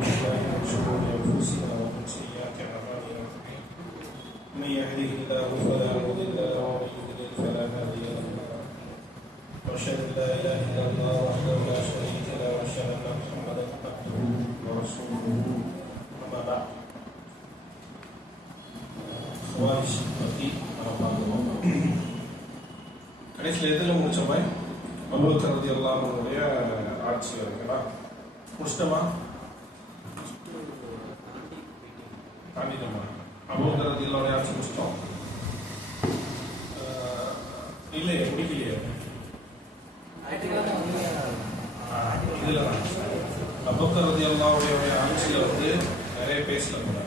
بالله من شرور أنفسنا ومن سيئات أعمالنا من يهده الله فلا مضل له ومن يضلل فلا هادي له وأشهد أن لا إله إلا الله وحده لا شريك له وأشهد أن محمدا عبده ورسوله أما بعد خوارج பற்றி நம்ம பார்க்கிறோம். கடைசியில் எதில் முடிச்சோமே அபூபக்கர் ரலியல்லாஹு அன்ஹுடைய ஆட்சி வரைக்கும் முடிச்சிட்டோமா? தாண்டிட்டோமா? அபூபக்கர் ரலியல்லாஹு ஆட்சி முடிச்சிட்டோம் இல்லையே, முடிக்கலையே. இதில் தான் அபூபக்கர் ரலியல்லாஹுடைய ஆட்சியில் வந்து நிறைய பேசல கூட.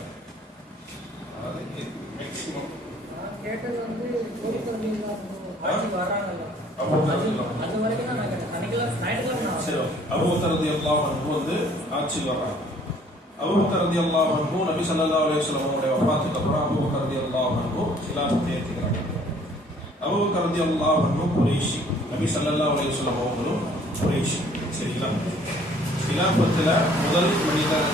அதாவது மேக்சிமம் கேட்டது வந்து அபூபக்கர் ரலியல்லாஹு அன்ஹு வந்து ஆட்சிக்கு வர்றாங்க. அபூபக்கர் ரலியல்லாஹு அன்ஹு நபி ஸல்லல்லாஹு அலைஹி வஸல்லம் அவருடைய வஃபாத்துக்கு அப்புறம் அபூபக்கர் ரலியல்லாஹு அன்ஹு খিলাফத்தை ஏற்றுக்கிறாங்க. அபூபக்கர் ரலியல்லாஹு அன்ஹு குறைஷி, நபி ஸல்லல்லாஹு அலைஹி வஸல்லம் அவங்களும் குறைஷி. சரிங்களா? খিলাফத்தில் முதல் மனிதர்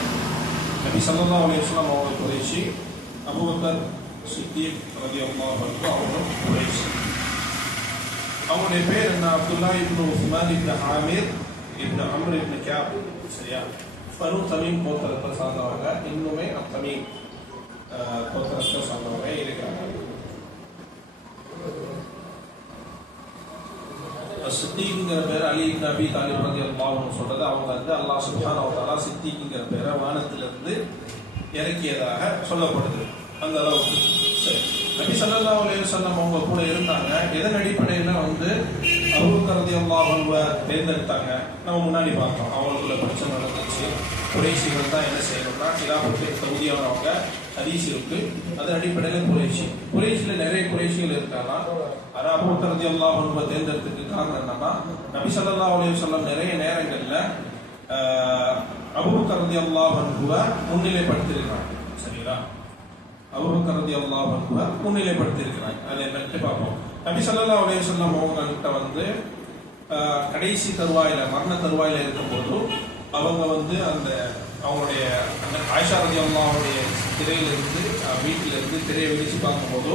நபி ஸல்லல்லாஹு அலைஹி வஸல்லம் அவங்க குறைஷி, அபூபக்கர் சித்திக் ரலியல்லாஹு அன்ஹு அவங்களும் குறைஷி. அவங்களுடைய பேர் என்ன? அப்துல்லா இப்னு உஸ்மான் இப்னு ஆமிர் இப்னு அம்ர் இப்னு கியாப். சரியா? பனு தமீம் கோத்திரத்தை சார்ந்தவங்க. இன்னுமே தமீம் கோத்திரத்தை சார்ந்தவங்க இருக்கிறாங்க. சித்திக்குங்கிற பேர் அலி இப்னு அபி தாலிப் ரலியல்லாஹு அன்ஹு சொல்றது. அவங்க வந்து அல்லாஹ் சுப்ஹானஹு வ தஆலா சித்திக்குங்கிற பேரை வானத்திலிருந்து இறக்கியதாக சொல்லப்படுது. அந்த அளவுக்கு. சரி, நபி ஸல்லல்லாஹு அலைஹி வஸல்லம் அவங்க கூட இருந்தாங்க. எதன் அடிப்படையில் வந்து அபூபக்கர் ரலியல்லாஹு அன்ஹு தேர்ந்தெடுத்தாங்க? நம்ம முன்னாடி பார்த்தோம். அவங்களுக்குள்ள பிரச்சனை நடந்துச்சு. குறைஷிகள் தான் என்ன செய்யணும்னா খিলাফத்தை தகுதியானவங்க ஹதீஸ் இருக்கு. அதன் அடிப்படையில் குறைஷியில் நிறைய குறைஷிகள் இருக்காங்க. ஆனால் அபூபக்கர் ரலியல்லாஹு அன்ஹு தேர்ந்தெடுத்ததுக்கு காரணம் என்னன்னா, நபி ஸல்லல்லாஹு அலைஹி வஸல்லம் நிறைய நேரங்கள்ல அபூபக்கர் ரலியல்லாஹு அன்ஹுவை முன்னிலைப்படுத்தியிருக்கிறாங்க. சரிங்களா? அபூபக்கர் ரலியல்லாஹு அன்ஹுவை முன்னிலைப்படுத்தியிருக்கிறாங்க. அதை என்னட்டு பார்ப்போம். நபி ஸல்லல்லாஹு அலைஹி வஸல்லம் அவங்கள்ட்ட வந்து கடைசி தருவாயில, மரண தருவாயில இருக்கும்போது அவங்க வந்து அந்த அவங்களுடைய அந்த ஆயிஷா ரலியல்லாஹுடைய திரையிலிருந்து வீட்டிலிருந்து திரையை விரிச்சு பார்க்கும்போது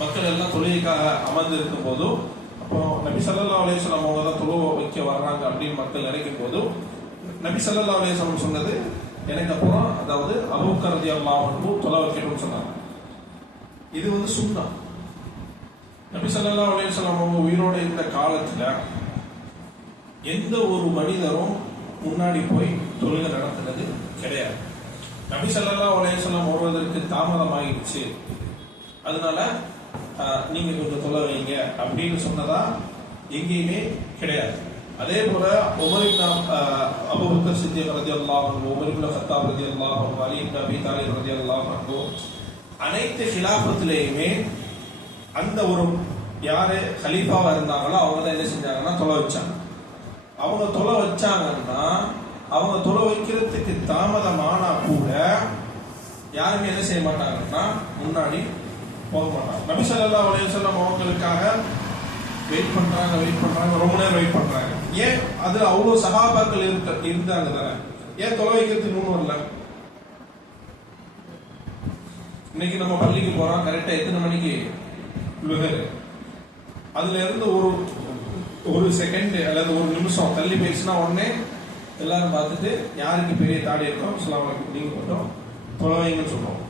மக்கள் எல்லாம் தொழுகைக்காக அமர்ந்து இருக்கும் போதும், அப்போ நபி ஸல்லல்லாஹு அலைஹி வஸல்லம் அவங்க தான் தொழுவ வைக்க வர்றாங்க அப்படின்னு மக்கள் நினைக்கும் போது நபி ஸல்லல்லாஹு அலைஹி வஸல்லம் சொன்னது, எனக்கு அப்புறம் அதாவது அபூபக்கர் ரலியல்லாஹு அன்ஹு தொலை வைக்கணும்னு சொன்னாங்க. இது வந்து சுன்னா. நபி ஸல்லல்லாஹு அலைஹி வஸல்லம் அவங்க உயிரோட இருந்த காலத்துல எந்த ஒரு மனிதரும் முன்னாடி போய் தொழுகை நடத்துனது கிடையாது. நபி ஸல்லல்லாஹு அலைஹி வஸல்லம் வருவதற்கு தாமதமாகிடுச்சு, அதனால நீங்க கொஞ்சம் தொலை வைங்க அப்படின்னு சொன்னதா எங்கேயுமே கிடையாது. அதே போல அபூபக்கர் சித்திக் ரலியல்லாஹு அன்ஹு, உமர் இப்னு கத்தாப் ரலியல்லாஹு அன்ஹு, அலி இப்னு அபி தாலிப் ரலியல்லாஹு அன்ஹு அனைத்து খিলাফத்திலேயுமே அந்த ஒரு யாரு கலீஃபாவா இருந்தாங்களோ அவங்க தான் என்ன செஞ்சாங்கன்னா தொலை வச்சாங்க. அவங்க தொலை வச்சாங்கன்னா அவங்க தொலை வைக்கிறதுக்கு தாமதமானா கூட யாருமே என்ன செய்ய மாட்டாங்கன்னா முன்னாடி போக மாட்டாங்க. நபி ஸல்லல்லாஹு அலைஹி வஸல்லம் அவங்களுக்காக வெயிட் பண்றாங்க, ரொம்ப நேரம் வெயிட் பண்றாங்க. ஏன்? அதுல அவ்வளவு சஹாபாக்கள் இருந்தாங்க தானே, ஏன் தொலை வைக்கிறதுக்கு முன் வரல? இன்னைக்கு நம்ம பள்ளிக்கு போறோம், கரெக்டா எத்தனை மணிக்கு லுஹர், அதுல இருந்து ஒரு செகண்ட் அல்லது ஒரு நிமிஷம் தள்ளி போயிடுச்சுன்னா உடனே எல்லாரும் பார்த்துட்டு யாருக்கு பெரிய தாடி இருக்கோ அஸ்ஸலாமு அலைக்கும் நீங்க மட்டும் தொலை வைங்கன்னு சொல்றோம்.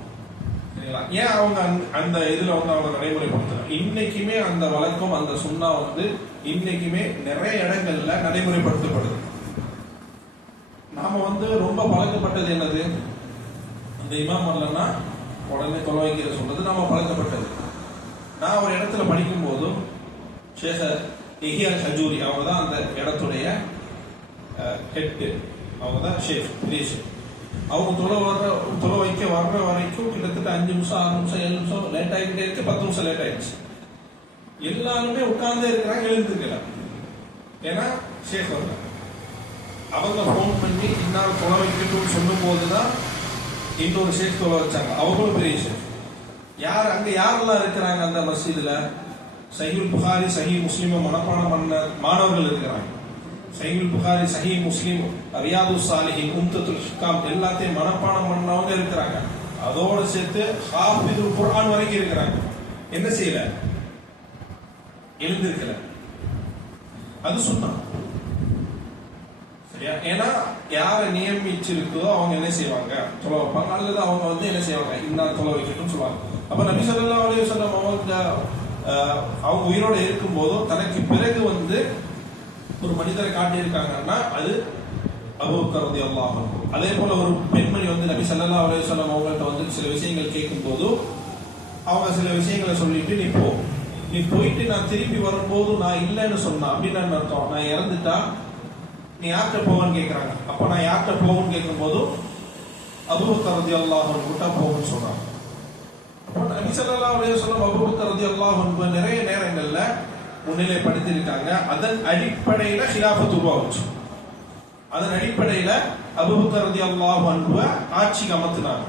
ஏன் அவங்க அந்த இதுல வந்து அவங்க நடைமுறைப்படுத்தல? இன்னைக்குமே அந்த வழக்கம், அந்த சுன்னா வந்து இன்னைக்குமே நிறைய இடங்கள்ல நடைமுறைப்படுத்தப்படுது. நாம வந்து ரொம்ப பழக்கப்பட்டது என்னது? அந்த இமாம் வரலன்னா உடனே தொலை வைக்கிற சொல்றது நாம பழக்கப்பட்டது. நான் ஒரு இடத்துல படிக்கும் போதும் ஷேக் இஹ்யா ஹஜூரி அவங்க தான் அந்த இடத்துடைய ஹெட், அவங்க தான் ஷேக் பிளீஸ். அவங்க தொலை வைக்க வர்ற வரைக்கும் கிட்டத்தட்ட 5 நிமிஷம் 6 நிமிஷம் 7 நிமிஷம் லேட் ஆகிட்டே இருக்கு, 10 நிமிஷம் லேட் ஆயிடுச்சு. எல்லாருமே உட்கார்ந்தே இருக்கிறாங்க, எழுந்துருக்கல. ஏன்னா ஷேக் வரல. அவங்க போன் பண்ணி இன்னார் தொலை வைக்கணும்னு சொல்லும் போதுதான் இன்னொரு ஷேக் தொலை வச்சாங்க. அவங்களும் பெரிய ஷேக். யார் அங்க யாரெல்லாம் இருக்கிறாங்க அந்த மஸ்ஜிதுல? சஹீஹ் புகாரி, சஹீஹ் முஸ்லிம் மனப்பாடம் பண்ண மாணவர்கள் இருக்கிறாங்க. சஹீஹுல் புகாரி, சஹீஹ் முஸ்லிம், ரியாதுஸ் சாலிஹீன், உம்தத்துல் ஹிகாம் எல்லாத்தையும் மனப்பாடம் பண்ணவங்க இருக்கிறாங்க. அதோட சேர்த்து ஹாஃபிதுல் குர்ஆன் வரைக்கும் இருக்கிறாங்க. என்ன செய்யல? எழுந்திருக்கல. அது சுன்னா. சரியா? ஏன்னா யாரை நியமிச்சிருக்கோ அவங்க என்ன செய்வாங்க? தொலை வைப்பாங்க. அல்லது அவங்க என்ன செய்வாங்க? இன்னும் தொலை வைக்கணும்னு சொல்லுவாங்க. அப்ப நபி ஸல்லல்லாஹு அலைஹி வஸல்லம் அவங்க உயிரோட இருக்கும் போதும் தனக்கு பிறகு ஒரு மனிதரை காட்டியிருக்காங்கன்னா அது அபூபக்கர் ரலியல்லாஹு அன்ஹு. அதே போல ஒரு பெண்மணி நபி ஸல்லல்லாஹு அலைஹி வஸல்லம் அவங்கள்ட்ட சில விஷயங்கள் கேட்கும் போது அவங்க சில விஷயங்களை சொல்லிட்டு நீ போயிட்டு நான் திரும்பி வரும்போது நான் இல்லைன்னு சொன்னா அப்படின்னு அர்த்தம், நான் இறந்துட்டா நீ யார்கிட்ட போவேன்னு கேட்கிறாங்க. அப்ப நான் யார்கிட்ட போவேன்னு கேட்கும் போது அபூபக்கர் ரலியல்லாஹு அன்ஹு கிட்ட போவேன்னு சொன்னாங்க. நபி ஸல்லல்லாஹு அலைஹி வஸல்லம் அபூபக்கர் ரலியல்லாஹு அன்ஹு நிறைய நேரங்கள்ல முன்னிலைப்படுத்தியிருக்காங்க. அதன் அடிப்படையில ஹிலாஃபத் உருவாச்சு. அதன் அடிப்படையில அபூபக்கர் ரலியல்லாஹு அன்ஹு ஆட்சிக்கு அமர்த்தினாங்க.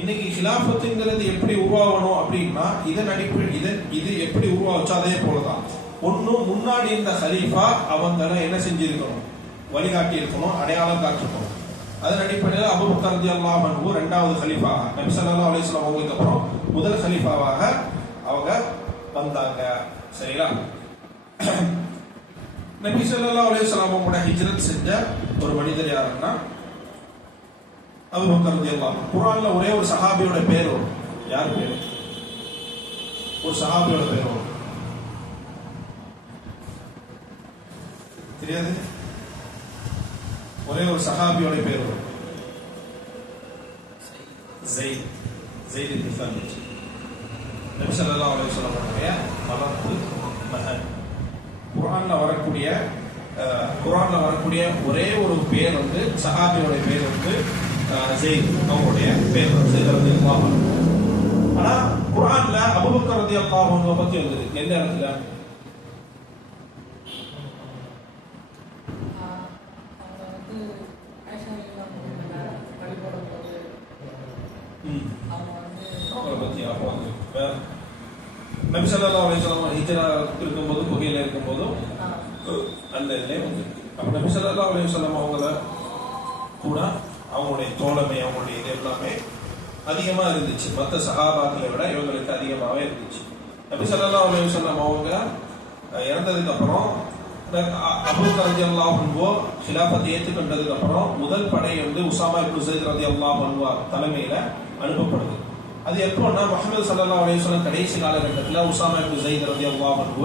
இன்னைக்கு ஹிலாஃபத்துங்கிறது எப்படி உருவாகணும் அப்படின்னா இதன் அடிப்படை இது எப்படி உருவாச்சோ அதே போலதான். ஒன்னும் முன்னாடி இருந்த ஹலீஃபா அவங்களை என்ன செஞ்சிருக்கணும்? வழிகாட்டி இருக்கணும், அடையாளம் காட்டிருக்கணும். அதன் அடிப்படையில் அபூபக்கர் ரலியல்லாஹு அன்ஹு இரண்டாவது ஹலீஃபா, நபி ஸல்லல்லாஹு அலைஹி வஸல்லம் அவங்களுக்கு அப்புறம் முதல் ஹலீஃபாவாக அவங்க வந்தாங்க. சரிங்களா? நபி ஸல்லல்லாஹு அலைஹி வஸல்லம் அவங்களோட ஹிஜ்ரத் செஞ்ச ஒரு மனிதர் யாருன்னா அபூபக்கர் ரலியல்லாஹு அன்ஹு. குர்ஆன்ல ஒரே ஒரு சஹாபியோட பேர் வரும். யார் பேர்? ஒரு சஹாபியோட பேர் வரும். தெரியாது? ஒரே ஒரு சஹாபியோட பேர் வரும். ஸெய்த் இப்னு சாபித். நபி ஸல்லல்லாஹு அலைஹி வஸல்லம் அவருடைய வளர்ப்பு மகன். குர்ஆன்ல வரக்கூடிய ஒரே ஒரு பேர் சஹாபியோட பேர் ஸெய்த். அவங்களுடைய பேர் ஸெய்த் ரலியல்லாஹு அன்ஹு. ஆனா குர்ஆன்ல அபூபக்கர் ரலியல்லாஹு அன்ஹு பத்தி வந்தது எந்த இடத்துல? நபி ஸல்லல்லாஹு அலைஹி வஸல்லம் ஹிஜ்ரா இருக்கும்போது குகையில இருக்கும்போது அந்த இதுல அப்ப நபி ஸல்லல்லாஹு அலைஹி வஸல்லம் அவங்கள கூட அவங்களுடைய தோழமை, அவங்களுடைய இது எல்லாமே அதிகமா இருந்துச்சு. மற்ற சஹாபாக்களை விட இவங்களுக்கு அதிகமாவே இருந்துச்சு. நபி ஸல்லல்லாஹு அலைஹி வஸல்லம் அவங்க இறந்ததுக்கு அப்புறம் அபூபக்கர் ரலியல்லாஹு அன்ஹு ஹிலாஃபத்தை ஏற்றுக்கொண்டதுக்கு அப்புறம் முதல் படை உஸாமா இப்னு ஸைத் ரலியல்லாஹு அன்ஹு தலைமையில அனுப்பப்படுது. அது எப்போன்னா முஹம்மது ஸல்லல்லாஹு அலைஹி வஸல்லம் கடைசி காலகட்டத்தில் உஸாமா இப்னு ஸைத் ரலியல்லாஹு அன்ஹு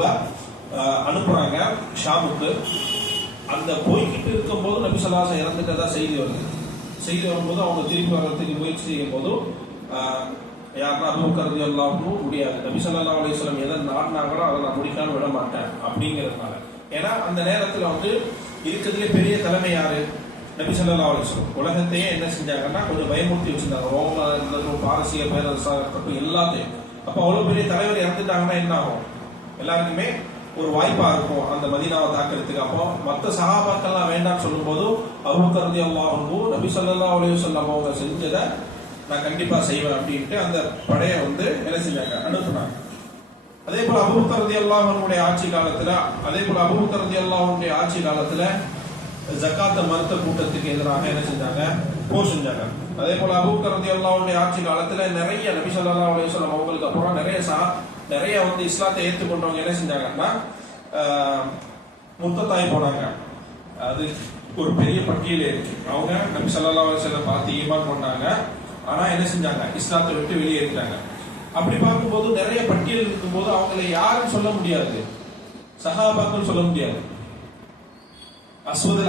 அனுப்புறாங்க ஷாமுக்கு. அந்த போய்கிட்டு இருக்கும்போது நபி ஸல்லல்லாஹு அலைஹி வஸல்லம் இறந்துட்டதா செய்தி வரும்போது அவங்க திருப்பி வர்றதுக்கு முயற்சி செய்யும் போது யாருன்னா அபூபக்கர் ரலியல்லாஹு அன்ஹு முடியாது. நபி ஸல்லல்லாஹு அலைஹி வஸல்லம் எதை நாடினாங்களோ அதை நான் முடிக்காம விட மாட்டேன் அப்படிங்கிறதுனால. ஏன்னா அந்த நேரத்தில் இருக்கிறதுலே பெரிய தலைமை யாரு? நபி ஸல்லல்லாஹு அலைஹி வஸல்லம். உலகத்தையே என்ன செஞ்சாங்கன்னா கொஞ்சம் பயமுறுத்தி வச்சிருந்தாங்க. ரோம இருந்ததும் பாரசீக பேரரசா இருக்கட்டும் எல்லாத்தையும். அப்ப அவ்வளவு பெரிய தலைவர் இறந்துட்டாங்கன்னா என்ன ஆகும்? எல்லாருக்குமே ஒரு வாய்ப்பா இருக்கும் அந்த மதீனாவை தாக்குறதுக்கு. அப்போ மற்ற சஹாபாக்கள்லாம் வேண்டாம்னு சொல்லும் போது அபூபக்கர் ரலியல்லாஹு அன்ஹு நபி ஸல்லல்லாஹு அலைஹி வஸல்லம் அவங்க செஞ்சதை நான் கண்டிப்பா செய்வேன் அப்படின்ட்டு அந்த படையை என்ன செஞ்சாங்க? அனுப்புனாங்க. அதே போல அபூபக்கர் ரலியல்லாஹு அன்ஹுடைய ஆட்சி காலத்துல ஜகாத்தை மறுத்த கூட்டத்துக்கு எதிராக என்ன செஞ்சாங்க? போர் செஞ்சாங்க. அதே போல அபூபக்கர் ரலியல்லாஹு அன்ஹுடைய ஆட்சி காலத்துல நிறைய நபி ஸல்லல்லாஹு அலைஹி வஸல்லம் அவங்களுக்கு அப்புறம் நிறைய இஸ்லாத்தை ஏற்றுக்கொண்டவங்க என்ன செஞ்சாங்கன்னா முர்த்தத்தாய் போனாங்க. அது ஒரு பெரிய பட்டியல் இருக்கு. அவங்க நபி ஸல்லல்லாஹு அலைஹி வஸல்லம் பார்த்து ஈமான் கொண்டாங்க. ஆனா என்ன செஞ்சாங்க? இஸ்லாத்தை விட்டு வெளியேறிட்டாங்க. அப்படி பார்க்கும்போது நிறைய பட்டியல் இருக்கும்போது அவங்களை யாரும் சொல்ல முடியாது, சஹாபாக்கள் சொல்ல முடியாது. அஸ்வத்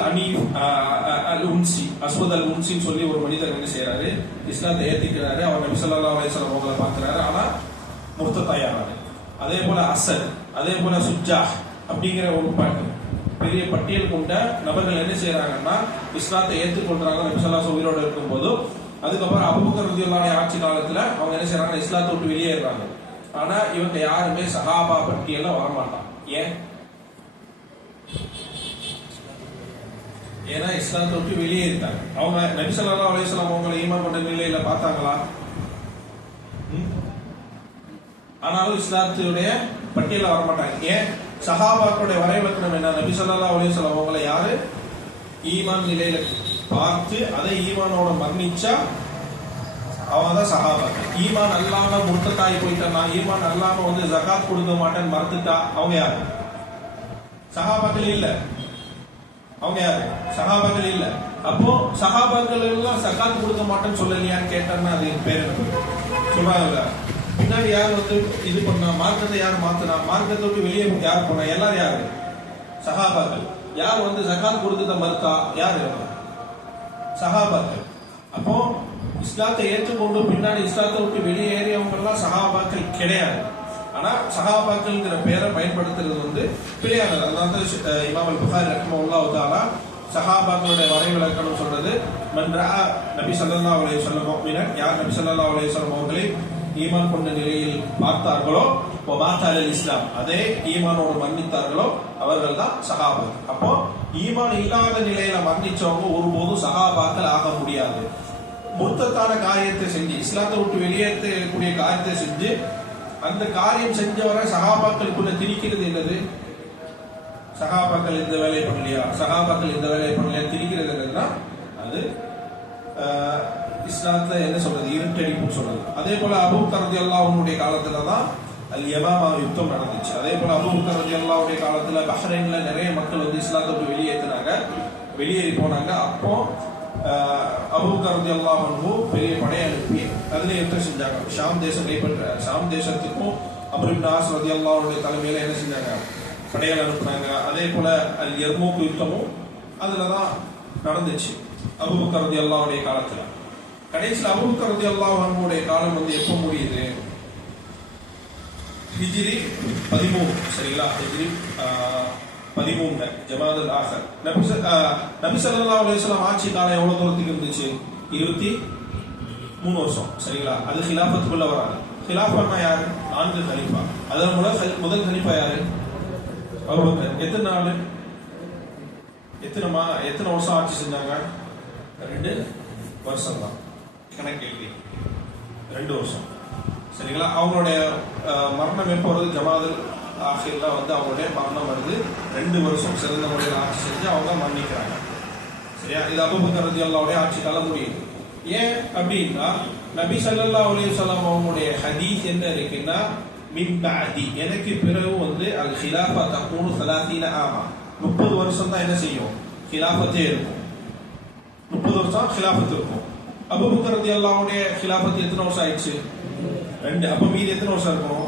அல் உன்சின்னு சொல்லி ஒரு மனிதர் என்ன செய்யறாரு? இஸ்லாத்தை ஏத்திக்கிறாரு. அவர் நபி ஸல்லல்லாஹு அலைஹி வஸல்லம் அவங்களை பார்க்கிறாரு. ஆனா முர்த்தத்தாயானாரு. அதே போல அசத், அதே போல சுஜ்ஜா அப்படிங்கிற ஒரு பெரிய பட்டியல் கொண்ட நபர்கள் என்ன செய்யறாங்கன்னா இஸ்லாத்தை ஏற்றுக்கொள்றாங்க நபி ஸல்லல்லாஹு அலைஹி உயிரோடு இருக்கும் போது. அதுக்கப்புறம் அபூபக்கர் ரலியல்லாஹு அன்ஹு ஆட்சி காலத்துல அவங்க என்ன செய்யறாங்க? இஸ்லாத்தை விட்டு வெளியேறாங்க. ஆனா இவங்க யாருமே சஹாபா பட்டியல்ல வரமாட்டாங்க. ஏன்னா இஸ்லாத்தை விட்டு வெளியேறிட்டாங்க. அவங்க நபி ஸல்லல்லாஹு அலைஹி வஸல்லம் அவங்களை ஈமான் கொண்ட நிலையில பார்த்தாங்களா? ஆனாலும் இஸ்லாத்துடைய பட்டியல வரமாட்டாங்க. ஏன்? சஹாபாக்களுடைய வரைவிலக்கணம் என்ன? நபி ஸல்லல்லாஹு அலைஹி வஸல்லம் அவங்களை யாரு ஈமான் நிலையில பார்த்து அதை ஈமானோட மரணிச்சா அவங்க தான் சஹாபாக்கள். ஈமான் அல்லாம முர்த்ததாய் போயிட்டா, ஈமான் அல்லாம வந்து ஜகாத் கொடுக்க மாட்டேன்னு மறுத்துட்டா அவங்க யாரு? சஹாபாக்கள் இல்ல. அவங்க யாரு? சஹாபாக்கள் இல்ல. அப்போ சஹாபாக்கள் எல்லாம் ஜகாத் கொடுக்க மாட்டேன்னு சொல்லலையான்னு கேட்டாங்கன்னா அது பேர் என்ன சொல்றாங்க? பின்னாடி யார் வந்து இது பண்ணா, மார்க்கத்தை யார் மாத்தினா, மார்க்கத்தை விட்டு வெளியே யார் பண்ணா, எல்லாரும் யாரு? சஹாபாக்கள். யார் வந்து ஜகாத் கொடுத்தத மறுத்தா யாரு? சஹாபாக்கள். அப்போ இஸ்லாத்தை ஏற்றுக்கொண்டு பின்னாடி இஸ்லாத்தை விட்டு வெளியேறியவங்க எல்லாம் சஹாபாக்கள் கிடையாது. ஆனா சஹாபாக்கள்ங்கிற பேரை பயன்படுத்துறது வந்து கிடையாது. அதனால இமாம் அல் புகாரி ரஹ்மத்துல்லாஹி தஆலா சஹாபாக்களுடைய வரைவிலக்கணம் சொல்றது, மன் ரஆ நபி ஸல்லல்லாஹு அலைஹி வஸல்லம் முஃமினன், யார் நபி ஸல்லல்லாஹு அலைஹி வஸல்லம் அவர்களை ஈமான் கொண்ட நிலையில் பார்த்தார்களோ, மாத்தா அல் இஸ்லாம், அதே ஈமானோடு மரணித்தார்களோ அவர்கள் தான் சஹாபாக்கள். அப்போ ஈமான் இல்லாத நிலையில மரணிச்சவங்க ஒருபோதும் சஹாபாக்கள் ஆக முடியாது. முர்த்தத்தான காரியத்தை செஞ்சு, இஸ்லாத்தை விட்டு வெளியேற்றக்கூடிய காரியத்தை செஞ்சு, அந்த காரியம் செஞ்சவரை சஹாபாக்களுக்குள்ள திணிக்கிறது என்னது? சஹாபாக்கள் இந்த வேலையை பண்ணலையா, சஹாபாக்கள் இந்த வேலையை பண்ணலையா திணிக்கிறது என்னதுன்னா அது இஸ்லாத்துல என்ன சொல்றது, இருட்டடிப்புன்னு சொல்றது. அதே போல அபூபக்கர் ரலியல்லாஹு அன்ஹுடைய காலத்துல தான் அல் யமாமா யுத்தம் நடந்துச்சு. அதே போல அபூபக்கர் ரலியல்லாஹு அன்ஹுடைய காலத்துல பஹ்ரைன்ல நிறைய மக்கள் வந்து இஸ்லாத்தை விட்டு வெளியேற்றினாங்க, வெளியேறி போனாங்க. அப்போ அபூபக்கர் ரலியல்லாஹு அன்ஹு பெரிய படையை அனுப்பி அதுல யுத்தம் செஞ்சாங்க. ஷாம் தேசம் கைப்பற்ற, ஷாம் தேசத்துக்கும் அம்ர் இப்னு ஆஸ் ரலியல்லாஹு அன்ஹுடைய தலைமையில என்ன செஞ்சாங்க, படைகள் அனுப்புனாங்க. அதே போல அல் யர்மூக் யுத்தமும் அதுலதான் நடந்துச்சு அபூபக்கர் ரலியல்லாஹு அன்ஹுடைய காலத்துல. கடைசியில் அபூபக்கர் ரலியல்லாஹு அன்ஹுடைய காலம் வந்து எப்போ முடியுது? ஹிஜ்ரி 13, சரிங்களா? ஹிஜ்ரி 13 ஜமாதுல் ஆஹர். நபி ஸல்லல்லாஹு அலைஹி வஸல்லம் ஆட்சி காலம் எவ்வளவு தூரத்துக்கு இருந்துச்சு? 23 வருஷம், சரிங்களா? அது ஹிலாஃபத்துக்குள்ள வராது. ஹிலாஃபன்னா யாரு? 4 கலீஃபா. அதன் முதல் கலீஃபா யாரு? அபூபக்கர். எத்தனை நாள், எத்தனை வருஷம் ஆட்சி செஞ்சாங்க? 2 வருஷம் தான். கணக்கு எழுதி 2 வருஷம், சரிங்களா? அவங்களுடைய மரணம் எப்போ வருது? ஜமாதுல் ஆஹிர்ல வந்து அவங்களுடைய மரணம் வருது. 2 வருஷம் சிறந்த முறையில் ஆட்சி செஞ்சு அவங்க மரணிக்கிறாங்க, சரியா? இது அபூபக்கர் ரலியல்லாஹு ஆட்சி காலம் முடியுது. ஏன் அப்படின்னா நபி ஸல்லல்லாஹு அலைஹி வஸல்லம் அவங்களுடைய ஹதீஸ் என்ன இருக்குன்னா, மின் பஅதி, எனக்கு பிறகு வந்து அல் ஹிலாஃபா தகூனு 30 ஆமா, 30 வருஷம் தான் என்ன செய்யும், ஹிலாஃபத்தே இருக்கும். 30 வருஷம் ஹிலாஃபத் இருக்கும். அபூபக்கர் ரலியல்லாஹு ஹிலாஃபத் எத்தனை வருஷம் ஆயிடுச்சு? 2. அப்ப மீதி எத்தனை வருஷம் இருக்கும்?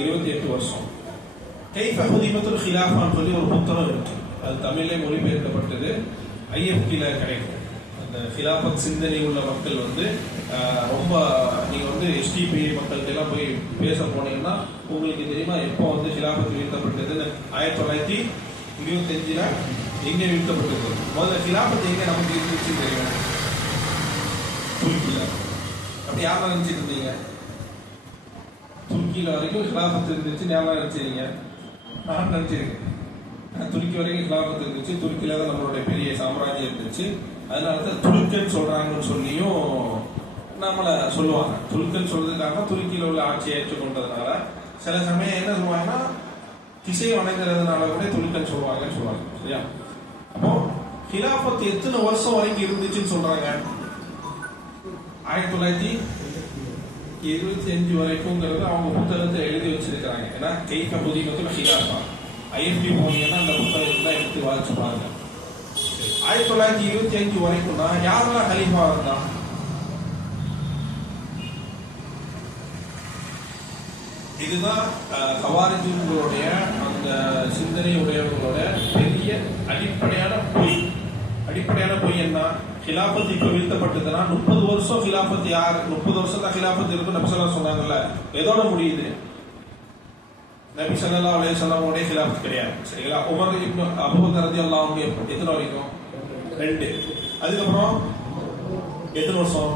28 வருஷம். கைஃப ஹுதிமத்துல் ஹிலாஃபான்னு சொல்லி ஒரு புத்தகம் இருக்கு, அது தமிழிலே மொழிபெயர்க்கப்பட்டது. ஐஎஃப்டில கிடைக்கும். அந்த ஹிலாஃபத் சிந்தனை உள்ள மக்கள் வந்து ரொம்ப, நீங்க வந்து எஸ்டிபி மக்கள்கிட்ட எல்லாம் போய் பேச போனீங்கன்னா உங்களுக்கு தெரியுமா எப்போ வந்து ஹிலாஃபத் வீழ்த்தப்பட்டதுன்னு? 1925 எங்க வீழ்த்தப்பட்டது? முதல்ல ஹிலாஃபத் எங்க நமக்கு இருந்துச்சு தெரியும்? துருக்கியில. அப்படி யாரும் நினைச்சிட்டு இருந்தீங்க? துருக்கியில வரைக்கும் ஹிலாஃபத் இருந்துச்சு, ஞாபகம் நினைச்சிருங்க? நான் நினைச்சிருக்கேன். துருக்கி வரைக்கும் ஹிலாஃபத் இருந்துச்சு. துருக்கியில தான் நம்மளுடைய பெரிய சாம்ராஜ்யம் இருந்துச்சு. அதனாலதான் துருக்கன் சொல்றாங்கன்னு சொல்லியும் நம்மளை சொல்லுவாங்க. துருக்கன் சொல்றதுக்காக துருக்கியில உள்ள ஆட்சியை ஏற்றுக்கொண்டதுனால சில சமயம் என்ன சொல்லுவாங்கன்னா திசை வணங்குறதுனால கூட துருக்கன் சொல்லுவாங்கன்னு சொல்லுவாங்க, சரியா? அப்போ ஹிலாஃபத் எத்தனை வருஷம் வரைக்கும் இருந்துச்சுன்னு சொல்றாங்க? 1925 வரைக்கும்ங்கிறது அவங்க புத்தகத்தை எழுதி வச்சிருக்கிறாங்க. ஏன்னா கைஃப ஹுதிமத்துல் ஹிலாஃபா ஐஎஃப்டி போனீங்கன்னா அந்த புத்தகத்தை தான் எடுத்து வாசிச்சு பாருங்க. 1925 வரைக்கும் தான் யாரெல்லாம் ஹலீஃபா இருந்தா? இதுதான் கவாரிஜுங்களுடைய அந்த சிந்தனை உடையவங்களோட பெரிய அடிப்படையான பொய். அடிப்படையான பொய் என்ன? ஹிலாஃபத் இப்ப வீழ்த்தப்பட்டதுன்னா 30 வருஷம் ஹிலாஃபத் யார்? 30 வருஷம் தான் ஹிலாஃபத் இருக்கும் நபி ஸல்லல்லாஹு சொன்னாங்கல்ல, எதோட முடியுது? நபி ஸல்லல்லாஹு அலைஹி வஸல்லம் உடைய ஹிலாஃபத் கிடையாது, சரிங்களா? உமர் இப்னு அபூபக்கர் ரலியல்லாஹு அன்ஹு எத்தனை வரைக்கும்? 2. அதுக்கப்புறம் எத்தனை வருஷம்?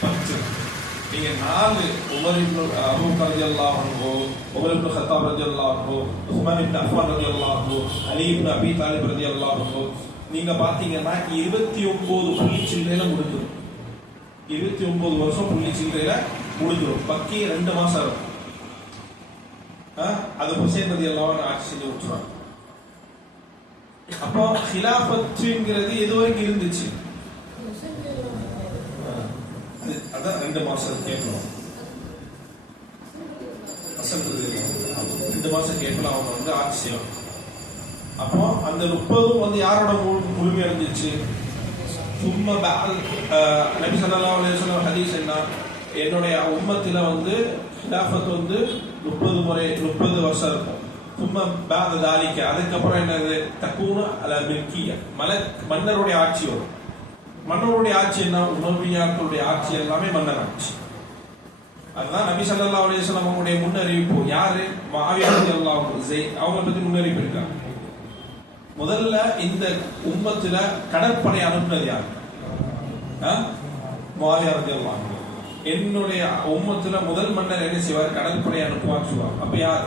10. நீங்க 4 உமர் இப்னு அபூபக்கர் ரலியல்லாஹு அன்ஹு, உமர் இப்னு கத்தாப் ரலியல்லாஹு அன்ஹு, உஸ்மான் இப்னு அஃபான் ரலியல்லாஹு அன்ஹு, அலி இப்னு அபி தாலிப் ரலியல்லாஹு அன்ஹு, நீங்க பாத்தீங்கன்னா 29 புள்ளி சில்லறையில முடிஞ்சிடும். 29 வருஷம் புள்ளி சில்லறையில முடிஞ்சிடும். பக்கி 2 மாசம் இருக்கும். அது ஹுசைன் ரலியல்லாஹு ஆட்சி செஞ்சு விட்டுருவாங்க. அப்போ ஹிலாஃபத்துங்கிறது எது வரைக்கும் இருந்துச்சு? அதான் 2 மாசம் கேட்கணும். 2 மாசம் கேட்கலாம் அவங்க வந்து ஆட்சி செய்யணும். அப்போ அந்த 30 யாரோட முழுமை அடைஞ்சிச்சு? சும்மா நபி ஸல்லல்லாஹு அலைஹி வஸல்லம் ஹதீஸ் என்ன, என்னுடைய உம்மத்தில வந்து ஹிலாஃபத் வந்து 30 வருஷம் இருக்கும். சும்மா பாத தாலிக்க, அதுக்கப்புறம் என்னது? தக்கூன அல மில்கிய, மன்னருடைய ஆட்சி வரும். மன்னருடைய ஆட்சி என்ன? உமவியாக்களுடைய ஆட்சி எல்லாமே மன்னர் ஆட்சி. அதுதான் நபி ஸல்லல்லாஹு அலைஹி வஸல்லம் அவங்களுடைய முன்னறிவிப்பு. யாரு? முஆவியா ரலியல்லாஹு அன்ஹு, அவங்களை பத்தி முன்னறிவிப்பு இருக்காங்க. முதல்ல இந்த உம்மத்துல கடற்படை அனுப்புனது யார்? முஆவியா ரலியல்லாஹு அன்ஹு. என்னுடைய உம்மத்துல முதல் மன்னர் என்ன செய்வார்? கடற்படை அனுப்புவார் சொல்லுவாங்க. அப்ப யார்?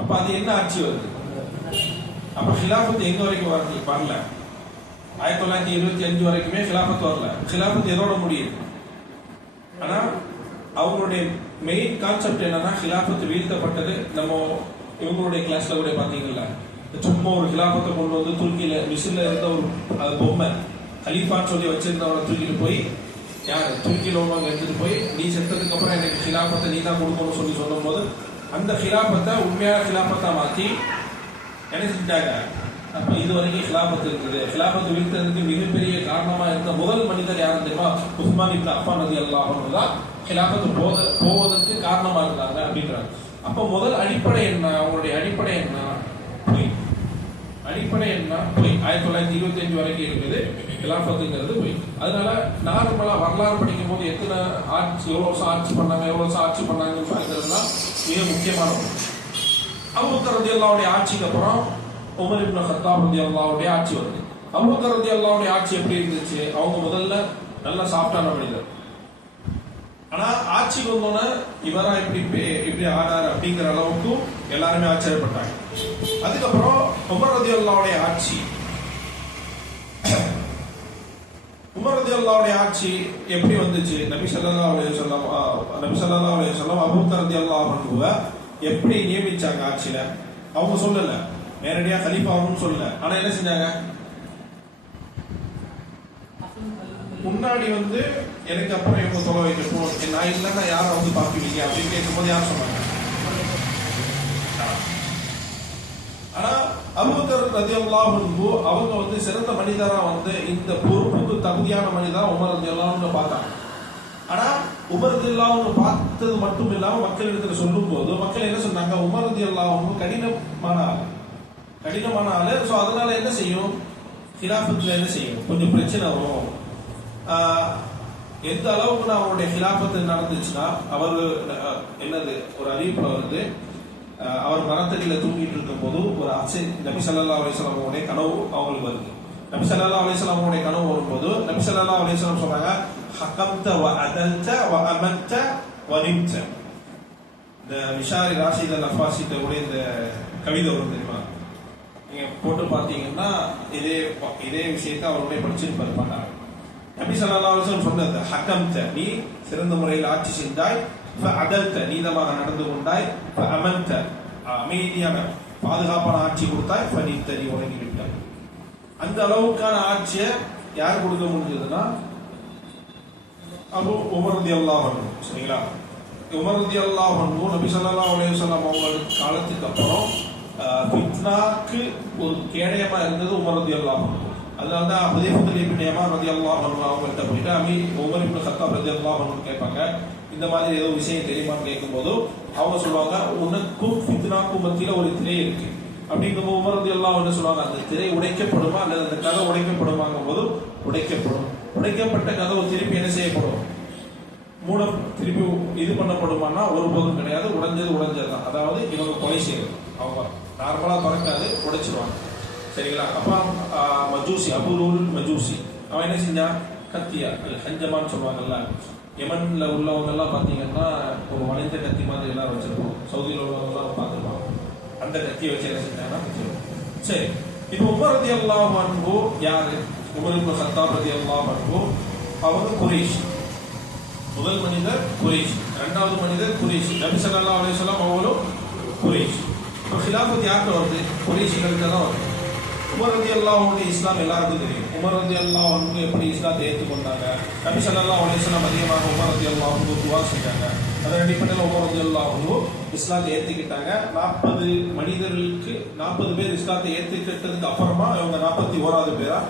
அப்ப அது என்ன ஆட்சி வருது? அப்ப ஹிலாஃபத் எங்க வரைக்கும் வரல? 1925 வரைக்குமே ஹிலாஃபத் வரல. ஹிலாஃபத் எதோட முடியுது? ஆனா அவங்களுடைய மெயின் கான்செப்ட் என்னன்னா, ஹிலாஃபத் வீழ்த்தப்பட்டது. நம்ம இவங்களுடைய கிளாஸ்ல கூட பாத்தீங்கல்ல, சும்மா ஒரு ஹிலாஃபத்தை கொண்டு வந்து துருக்கியில மிஸ்ர்ல இருந்த ஒரு பொம்மை ஹலீஃபான்னு சொல்லி வச்சிருந்தவரை தூக்கிட்டு போய் யாரு துருக்கியில உள்ளவங்க எடுத்துட்டு போய், நீ செத்ததுக்கு அப்புறம் எனக்கு ஹிலாஃபத்தை நீ தான் கொடுக்கணும்னு சொல்லி சொல்லும் போது அந்த ஹிலாஃபத்தை உண்மையான ஹிலாஃபத்தா மாத்தி என்ன செஞ்சாங்க? அப்ப இது வரைக்கும் ஹிலாஃபத் இருக்குது. ஹிலாஃபத் வீழ்த்ததுக்கு மிகப்பெரிய காரணமா இருந்த முதல் மனிதர் யாரும் தெரியுமா? உஸ்மான் இப்னு அஃபான் ரலியல்லாஹு அன்ஹு தான் ஹிலாஃபத் போவதற்கு காரணமா இருந்தாங்க அப்படின்றாங்க. அப்ப முதல் அடிப்படை என்ன? அவங்களுடைய அடிப்படை என்ன? பொய். அடிப்படை என்ன? பொய். 1925 வரைக்கும் இருக்குது ஹிலாஃபத்துங்கிறது பொய். அதனால நார்மலா வரலாறு படிக்கும் போது எத்தனை ஆட்சி, எவ்வளவு வருஷம் ஆட்சி பண்ணாங்கன்னு பார்க்கறதுனா மிக முக்கியமான ஒன்று. அபூபக்கர் ரலியல்லாஹு ஆட்சிக்கு அப்புறம் உமர் இப்னு கத்தாப் ரலியல்லாஹு ஆட்சி வருது. அபூபக்கர் ரலியல்லாஹு ஆட்சி எப்படி இருந்துச்சு? அவங்க முதல்ல நல்ல சாஃப்டான மனிதர். ஆனா ஆட்சிக்கு வந்தோன்னா இவரா இப்படி ஆனார் அப்படிங்கிற அளவுக்கு எல்லாருமே ஆச்சரியப்பட்டாங்க. அதுக்கப்புறம் உமர் ரலியல்லாஹு ஆட்சி, உமர் ரலியல்லாஹு ஆட்சி எப்படி வந்துச்சு? நபி ஸல்லல்லாஹு அலைஹி வஸல்லம் அபூபக்கர் ரலியல்லாஹு அன்ஹுவை எப்படி நியமிச்சாங்க ஆட்சியில? அவங்க சொல்லல, நேரடியா கலீஃபாவும் சொல்லல. ஆனா என்ன செஞ்சாங்க? முன்னாடி வந்து எனக்கு அப்புறம் இவங்க தொலை வைக்கணும், நான் இல்லைன்னா யாரை வந்து பாக்குவீங்க அப்படின்னு கேட்கும்போது யார் சொன்னாங்க? ஆனா அபூபக்கர் ரலியல்லாஹு அன்ஹு அவங்க வந்து சிறந்த மனிதரா வந்து இந்த பொறுப்புக்கு தகுதியான மனிதரா உமர் ரலியல்லாஹு அன்ஹு பார்த்தாங்க. ஆனா உமர் ரலியல்லாஹு அன்ஹு பார்த்தது மட்டும் இல்லாம மக்களிடத்துல சொல்லும் போது மக்கள் என்ன சொன்னாங்க? உமர் ரலியல்லாஹு அன்ஹு கடினமான ஆளு. சோ அதனால என்ன செய்யும்? ஹிலாஃபத்துல என்ன செய்யும்? கொஞ்சம் பிரச்சனை வரும். எந்த அளவுக்கு அவருடைய ஹிலாஃபத்து நடந்துச்சுன்னா, அவர் என்னது ஒரு அறிவிப்புல வருது, அவர் மரத்தடியில தூங்கிட்டு இருக்கும் போது ஒரு நபி ஸல்லல்லாஹு அலைஹி வஸல்லம் அவருடைய கனவு அவங்களுக்கு வருது. நபி ஸல்லல்லாஹு அலைஹி வஸல்லம் அவருடைய கனவு வரும்போது நபி ஸல்லல்லாஹு அலைஹி வஸல்லம் சொல்றாங்க, ஹகம்த வ அதல்த வ அமன்த வ நிம்த. இந்த மிஷாரி ராஷித் அல் அஃபாசிட்ட கூட இந்த கவிதை வரும் தெரியுமா? நீங்க போட்டு பார்த்தீங்கன்னா இதே விஷயத்தை அவருடைய படிச்சிருப்பார் பாட்டாங்க. நபி ஸல்லல்லாஹு அலைஹி வஸல்லம் சொன்னது, ஹகம்த நீ சிறந்த முறையில் ஆட்சி செஞ்சாய், ஃபஅதல்த நீதமாக நடந்து கொண்டாய், ஃபஅமன்த அமைதியான பாதுகாப்பான ஆட்சி கொடுத்தாய், ஃபனித்த நீ உறங்கி விட்டாய். அந்த அளவுக்கான ஆட்சியை யார் கொடுக்க முடிஞ்சதுன்னா அபூ உமர் ரலியல்லாஹு அன்ஹு. சரிங்களா? உமர் ரலியல்லாஹு அன்ஹு நபி ஸல்லல்லாஹு அலைஹி வஸல்லம் அவங்க காலத்துக்கு அப்புறம் ஃபித்னாக்கு ஒரு கேடயமா இருந்தது உமர் ரலியல்லாஹு அன்ஹு. அதனாலதான் ஹுதைஃபத்துல் இப்னு யமான் ரலியல்லாஹு அன்ஹு அவங்கள்ட்ட போயிட்டு உமர் இப்னு கத்தாப் ரலியல்லாஹு அன்ஹு கேட்பாங்க, இந்த மாதிரி ஏதோ விஷயம் தெரியுமான்னு கேட்கும்போது அவங்க சொல்லுவாங்க, உனக்கும் ஃபித்னாக்கும் மத்தியில ஒரு திரை இருக்கு அப்படிங்கும்போது உமர் ரலியல்லாஹு அன்ஹு சொல்லுவாங்க, அந்த திரை உடைக்கப்படுமா அல்லது அந்த கதை உடைக்கப்படுமாங்கும் போது உடைக்கப்படும். உடைக்கப்பட்ட கதவு திருப்பி என்ன செய்யப்படும்? திருப்பி இது பண்ணப்படுமானா ஒருபோதும் கிடையாது. உடைஞ்சதுதான். அதாவது இவங்க கொலை செய்யறது, அவங்க நார்மலா பறக்காது, உடைச்சிருவாங்க. சரிங்களா? அப்புறம் மஜூசி அபூலுல் மஜூசி அவன் என்ன செஞ்சான்? கத்தியா ஹஞ்சமான்னு சொல்லுவாங்கல்ல, யமன்ல உள்ளவங்க எல்லாம் பாத்தீங்கன்னா ஒரு வளைந்த கத்தி மாதிரி எல்லாம் வச்சிருப்போம். சவுதியில் உள்ளவங்க எல்லாம் பார்த்துருப்பாங்க. அந்த கத்தியை வச்சு என்ன செஞ்சாங்கன்னா சரி. இப்போ உமர் ரலியல்லாஹு அன்ஹு யாரு? உமர் இப்னு கத்தாப் ரலியல்லாஹு அன்ஹு அவங்க குறைஷ். முதல் மனிதர் குறைஷ், இரண்டாவது மனிதர் குறைஷ், நபி ஸல்லல்லாஹு அலைஹி வஸல்லம் அவங்களும் குறைஷ். இப்போ ஹிலாஃபத் யாருக்கு வருது? குறைஷிகளுக்கு தான் வருது. உமர் ரலியல்லாஹு அன்ஹு இஸ்லாம் எல்லாருக்கும் தெரியும். உமர் ரலியல்லாஹு அன்ஹு எப்படி இஸ்லாத்தை ஏற்றுக்கொண்டாங்க, நபி ஸல்லல்லாஹு அலைஹி வஸல்லம் அதிகமாக உமர் ரலியல்லாஹு அன்ஹு துஆ செஞ்சாங்க. அதன் அடிப்படையில் உமர் ரலியல்லாஹு அன்ஹு இஸ்லாத்தை ஏற்றுக்கிட்டாங்க. 40 மனிதர்களுக்கு 40 பேர் இஸ்லாத்தை ஏற்றுக்கிட்டதுக்கு அப்புறமா இவங்க 41வது பேரா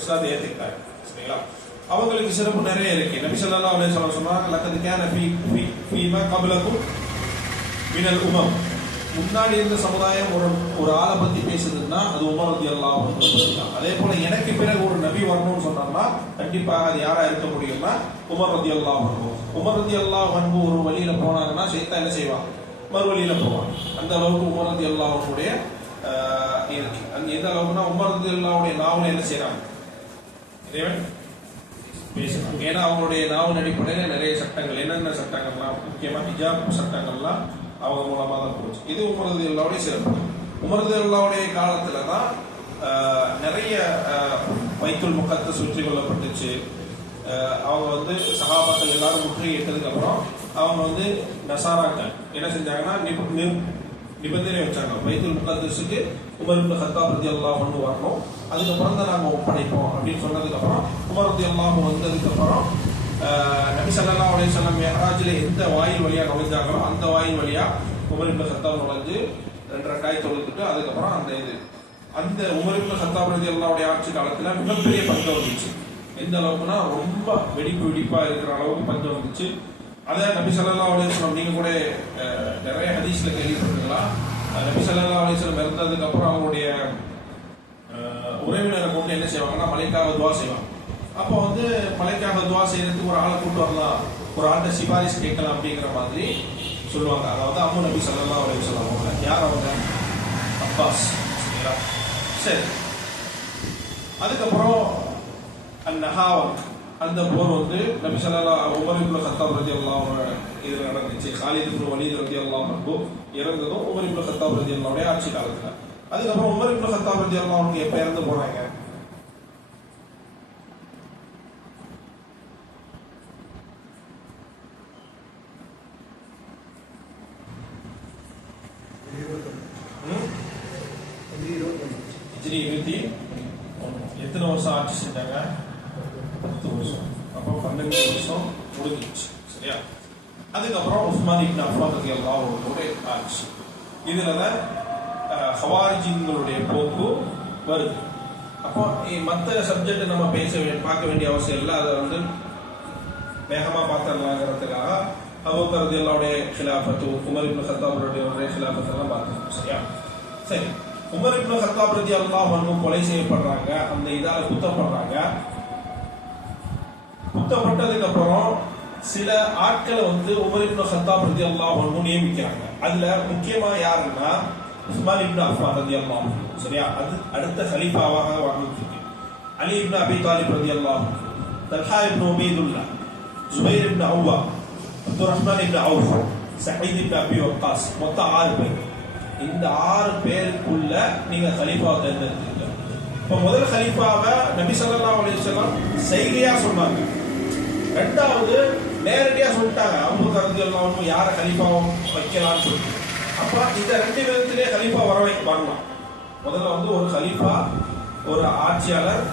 இஸ்லாத்தை ஏற்றுக்கிட்டாங்க. சரிங்களா? அவங்களுக்கு சிறப்பு நிறைய இருக்கு. நபி ஸல்லல்லாஹு அலைஹி வஸல்லம் சொன்னாங்க, லக்கத் கான ஃபீமா கப்லகும் மினல் உமம். முன்னாடி இருந்த சமுதாயம் ஒரு ஆளை பத்தி பேசுதுன்னா அது உமர் ரலியல்லாஹு அன்ஹு பத்தி தான். அதே போல எனக்கு பிறகு ஒரு நபி வரணும்னு சொன்னாங்கன்னா கண்டிப்பாக அது யாரா இருக்க முடியும்னா உமர் ரலியல்லாஹு அன்ஹு. உமர் ரலியல்லாஹு அன்ஹு ஒரு வழியில போனாங்கன்னா ஷைத்தான் என்ன செய்வான்? மறு வழியில போவான். அந்த அளவுக்கு உமர் ரலியல்லாஹு அன்ஹுடைய இருக்கு. அந்த எந்த அளவுக்குன்னா உமர் ரலியல்லாஹுடைய நாவல என்ன செய்யறாங்க? இறைவன் பேசுறாங்க. ஏன்னா அவங்களுடைய நாவல் அடிப்படையில் நிறைய சட்டங்கள், என்னென்ன சட்டங்கள்லாம், முக்கியமா ஹிஜாப் சட்டங்கள்லாம் அவங்க மூலமா தான் போச்சு. இது உமர் ரலியல்லாஹுடைய சிறப்பு. உமர் ரலியல்லாஹுடைய காலத்துல தான் நிறைய பைத்துல் முகத்தஸ் சுற்றி கொள்ளப்பட்டுச்சு. அவங்க வந்து சஹாபாக்கள் எல்லாரும் முற்றுகையிட்டதுக்கு அப்புறம் அவங்க நசாராக்கள் என்ன செஞ்சாங்கன்னா நிபந்தனை வச்சாங்க, பைத்துல் முகத்தஸுக்கு உமர் இப்னு கத்தாப் ரலியல்லாஹு அன்ஹு வரணும், அதுக்கப்புறம் தான் நாங்கள் ஒப்படைப்போம் அப்படின்னு சொன்னதுக்கு அப்புறம் உமர் ரலியல்லாஹு வந்ததுக்கு அப்புறம் நபி ஸல்லல்லாஹு அலைஹி வஸல்லம் மிஅராஜ்ல எந்த வாயில் வழியா நுழைஞ்சாங்களோ அந்த வாயில் வழியா உமர் இப்னு கத்தாப் நுழைஞ்சு 2 ரக்காய் தொழுதுட்டு அதுக்கப்புறம் அந்த உமர் இப்னு கத்தாப் ரலியல்லாஹுடைய ஆட்சி காலத்துல மிகப்பெரிய பஞ்சம் வந்துச்சு. எந்த அளவுக்குன்னா ரொம்ப வெடிப்பா இருக்கிற அளவுக்கு பஞ்சம் வந்துச்சு. அதை நபி ஸல்லல்லாஹு அலைஹி வஸல்லம் நீங்க கூட நிறைய ஹதீஸ்ல கேள்விப்பட்டிருக்கலாம். நபி ஸல்லல்லாஹு அலைஹி வஸல்லம் இறந்ததுக்கு அப்புறம் அவங்களுடைய உறவினரை கொண்டு என்ன செய்வாங்கன்னா மலைக்காக துவா செய்வாங்க. அப்போ மலைக்காக துவா செய்யறதுக்கு ஒரு ஆளை கூட்டு வரலாம், ஒரு ஆள்கிட்ட சிபாரிசு கேட்கலாம் அப்படிங்கிற மாதிரி சொல்லுவாங்க. அதாவது அம்மு நபி ஸல்லல்லாஹு அலைஹி வஸல்லம் அவங்க யார்? அவங்க அப்பாஸ். சரிங்களா? சரி. அதுக்கப்புறம் அந்நஹாவன் அந்த போர் நபி ஸல்லல்லாஹு உமர் இப்னு கத்தாப் ரலியல்லாஹு அன்ஹு இதுல நடந்துச்சு. காலித் இப்னு வலீத் ரலியல்லாஹு அன்ஹு இறந்ததும் உமர் இப்னு கத்தாப் ரலியல்லாஹு அன்ஹுடைய ஆட்சி காலத்துல. அதுக்கப்புறம் உமர் இப்னு கத்தாப் ரலியல்லாஹு அன்ஹு எப்ப இறந்து போனாங்க? ஹிஜ்ரி 21. எத்தனை வருஷம் ஆட்சி செஞ்சாங்க? 10 வருஷம். அப்போ 12 வருஷம் முடிஞ்சிச்சு. சரியா? அதுக்கப்புறம் உஸ்மான் இப்னு அஃபான் ரலியல்லாஹு அன்ஹுடைய ஆட்சி. இதுலதான் ஹவாரிஜின்களுடைய போக்கு வருது. அப்போ மற்ற சப்ஜெக்ட் நம்ம பார்க்க வேண்டிய அவசியம் இல்லை. அதை வேகமா பார்த்துடலாங்கிறதுக்காக அபூபக்கர் ரலியல்லாஹுடைய ஹிலாஃபத்து, உமர் இப்னு கத்தாப் ரலியல்லாஹுடைய ஹிலாஃபத் எல்லாம் பார்த்துக்கணும். சரியா? சரி. உமர் இப்னு கத்தாப் ரலியல்லாஹு அன்ஹு கொலை செய்யப்படுறாங்க. அந்த இதால குத்தப்படுறாங்க. குத்தப்பட்டதுக்கு அப்புறம் சில ஆட்களை உமர் இப்னு கத்தாப் ரலியல்லாஹு அன்ஹு நியமிக்கிறாங்க. அதுல முக்கியமா யாருன்னா உஸ்மான் இப்னு அஃபான் ரலியல்லாஹு அன்ஹு. சரியா? அது அடுத்த கலீஃபாவாக வாழ்ந்துருக்கு. அலி இப்னு அபி தாலிப் ரலியல்லாஹு அன்ஹு, தல்ஹா இப்னு உபைதுல்லாஹ், ஜுபைர் இப்னு அவ்வா, அப்துர் ரஹ்மான் இப்னு அவுஃப், சயீத் இப்னு அபி வக்காஸ். மொத்தம் 6 பேர். இந்த 6 பேருக்குள்ள நீங்க கலீஃபாவை தேர்ந்தெடுத்தீங்க. இப்ப முதல் கலீஃபாவை நபி ஸல்லல்லாஹு அலைஹி வஸல்லம் செய்கையா சொன்னாங்க. ரெண்டாவது நேரடியா சொல்லிட்டாங்க, அபூபக்கர் ரலியல்லாஹு அன்ஹு யார கலீஃபாவை வைக்கலாம்னு சொல்லிட்டு. அப்ப இந்த 2 விதத்திலே கலீஃபா வரலாம். முதல்ல ஒரு கலீஃபா ஒரு ஆட்சியாளர்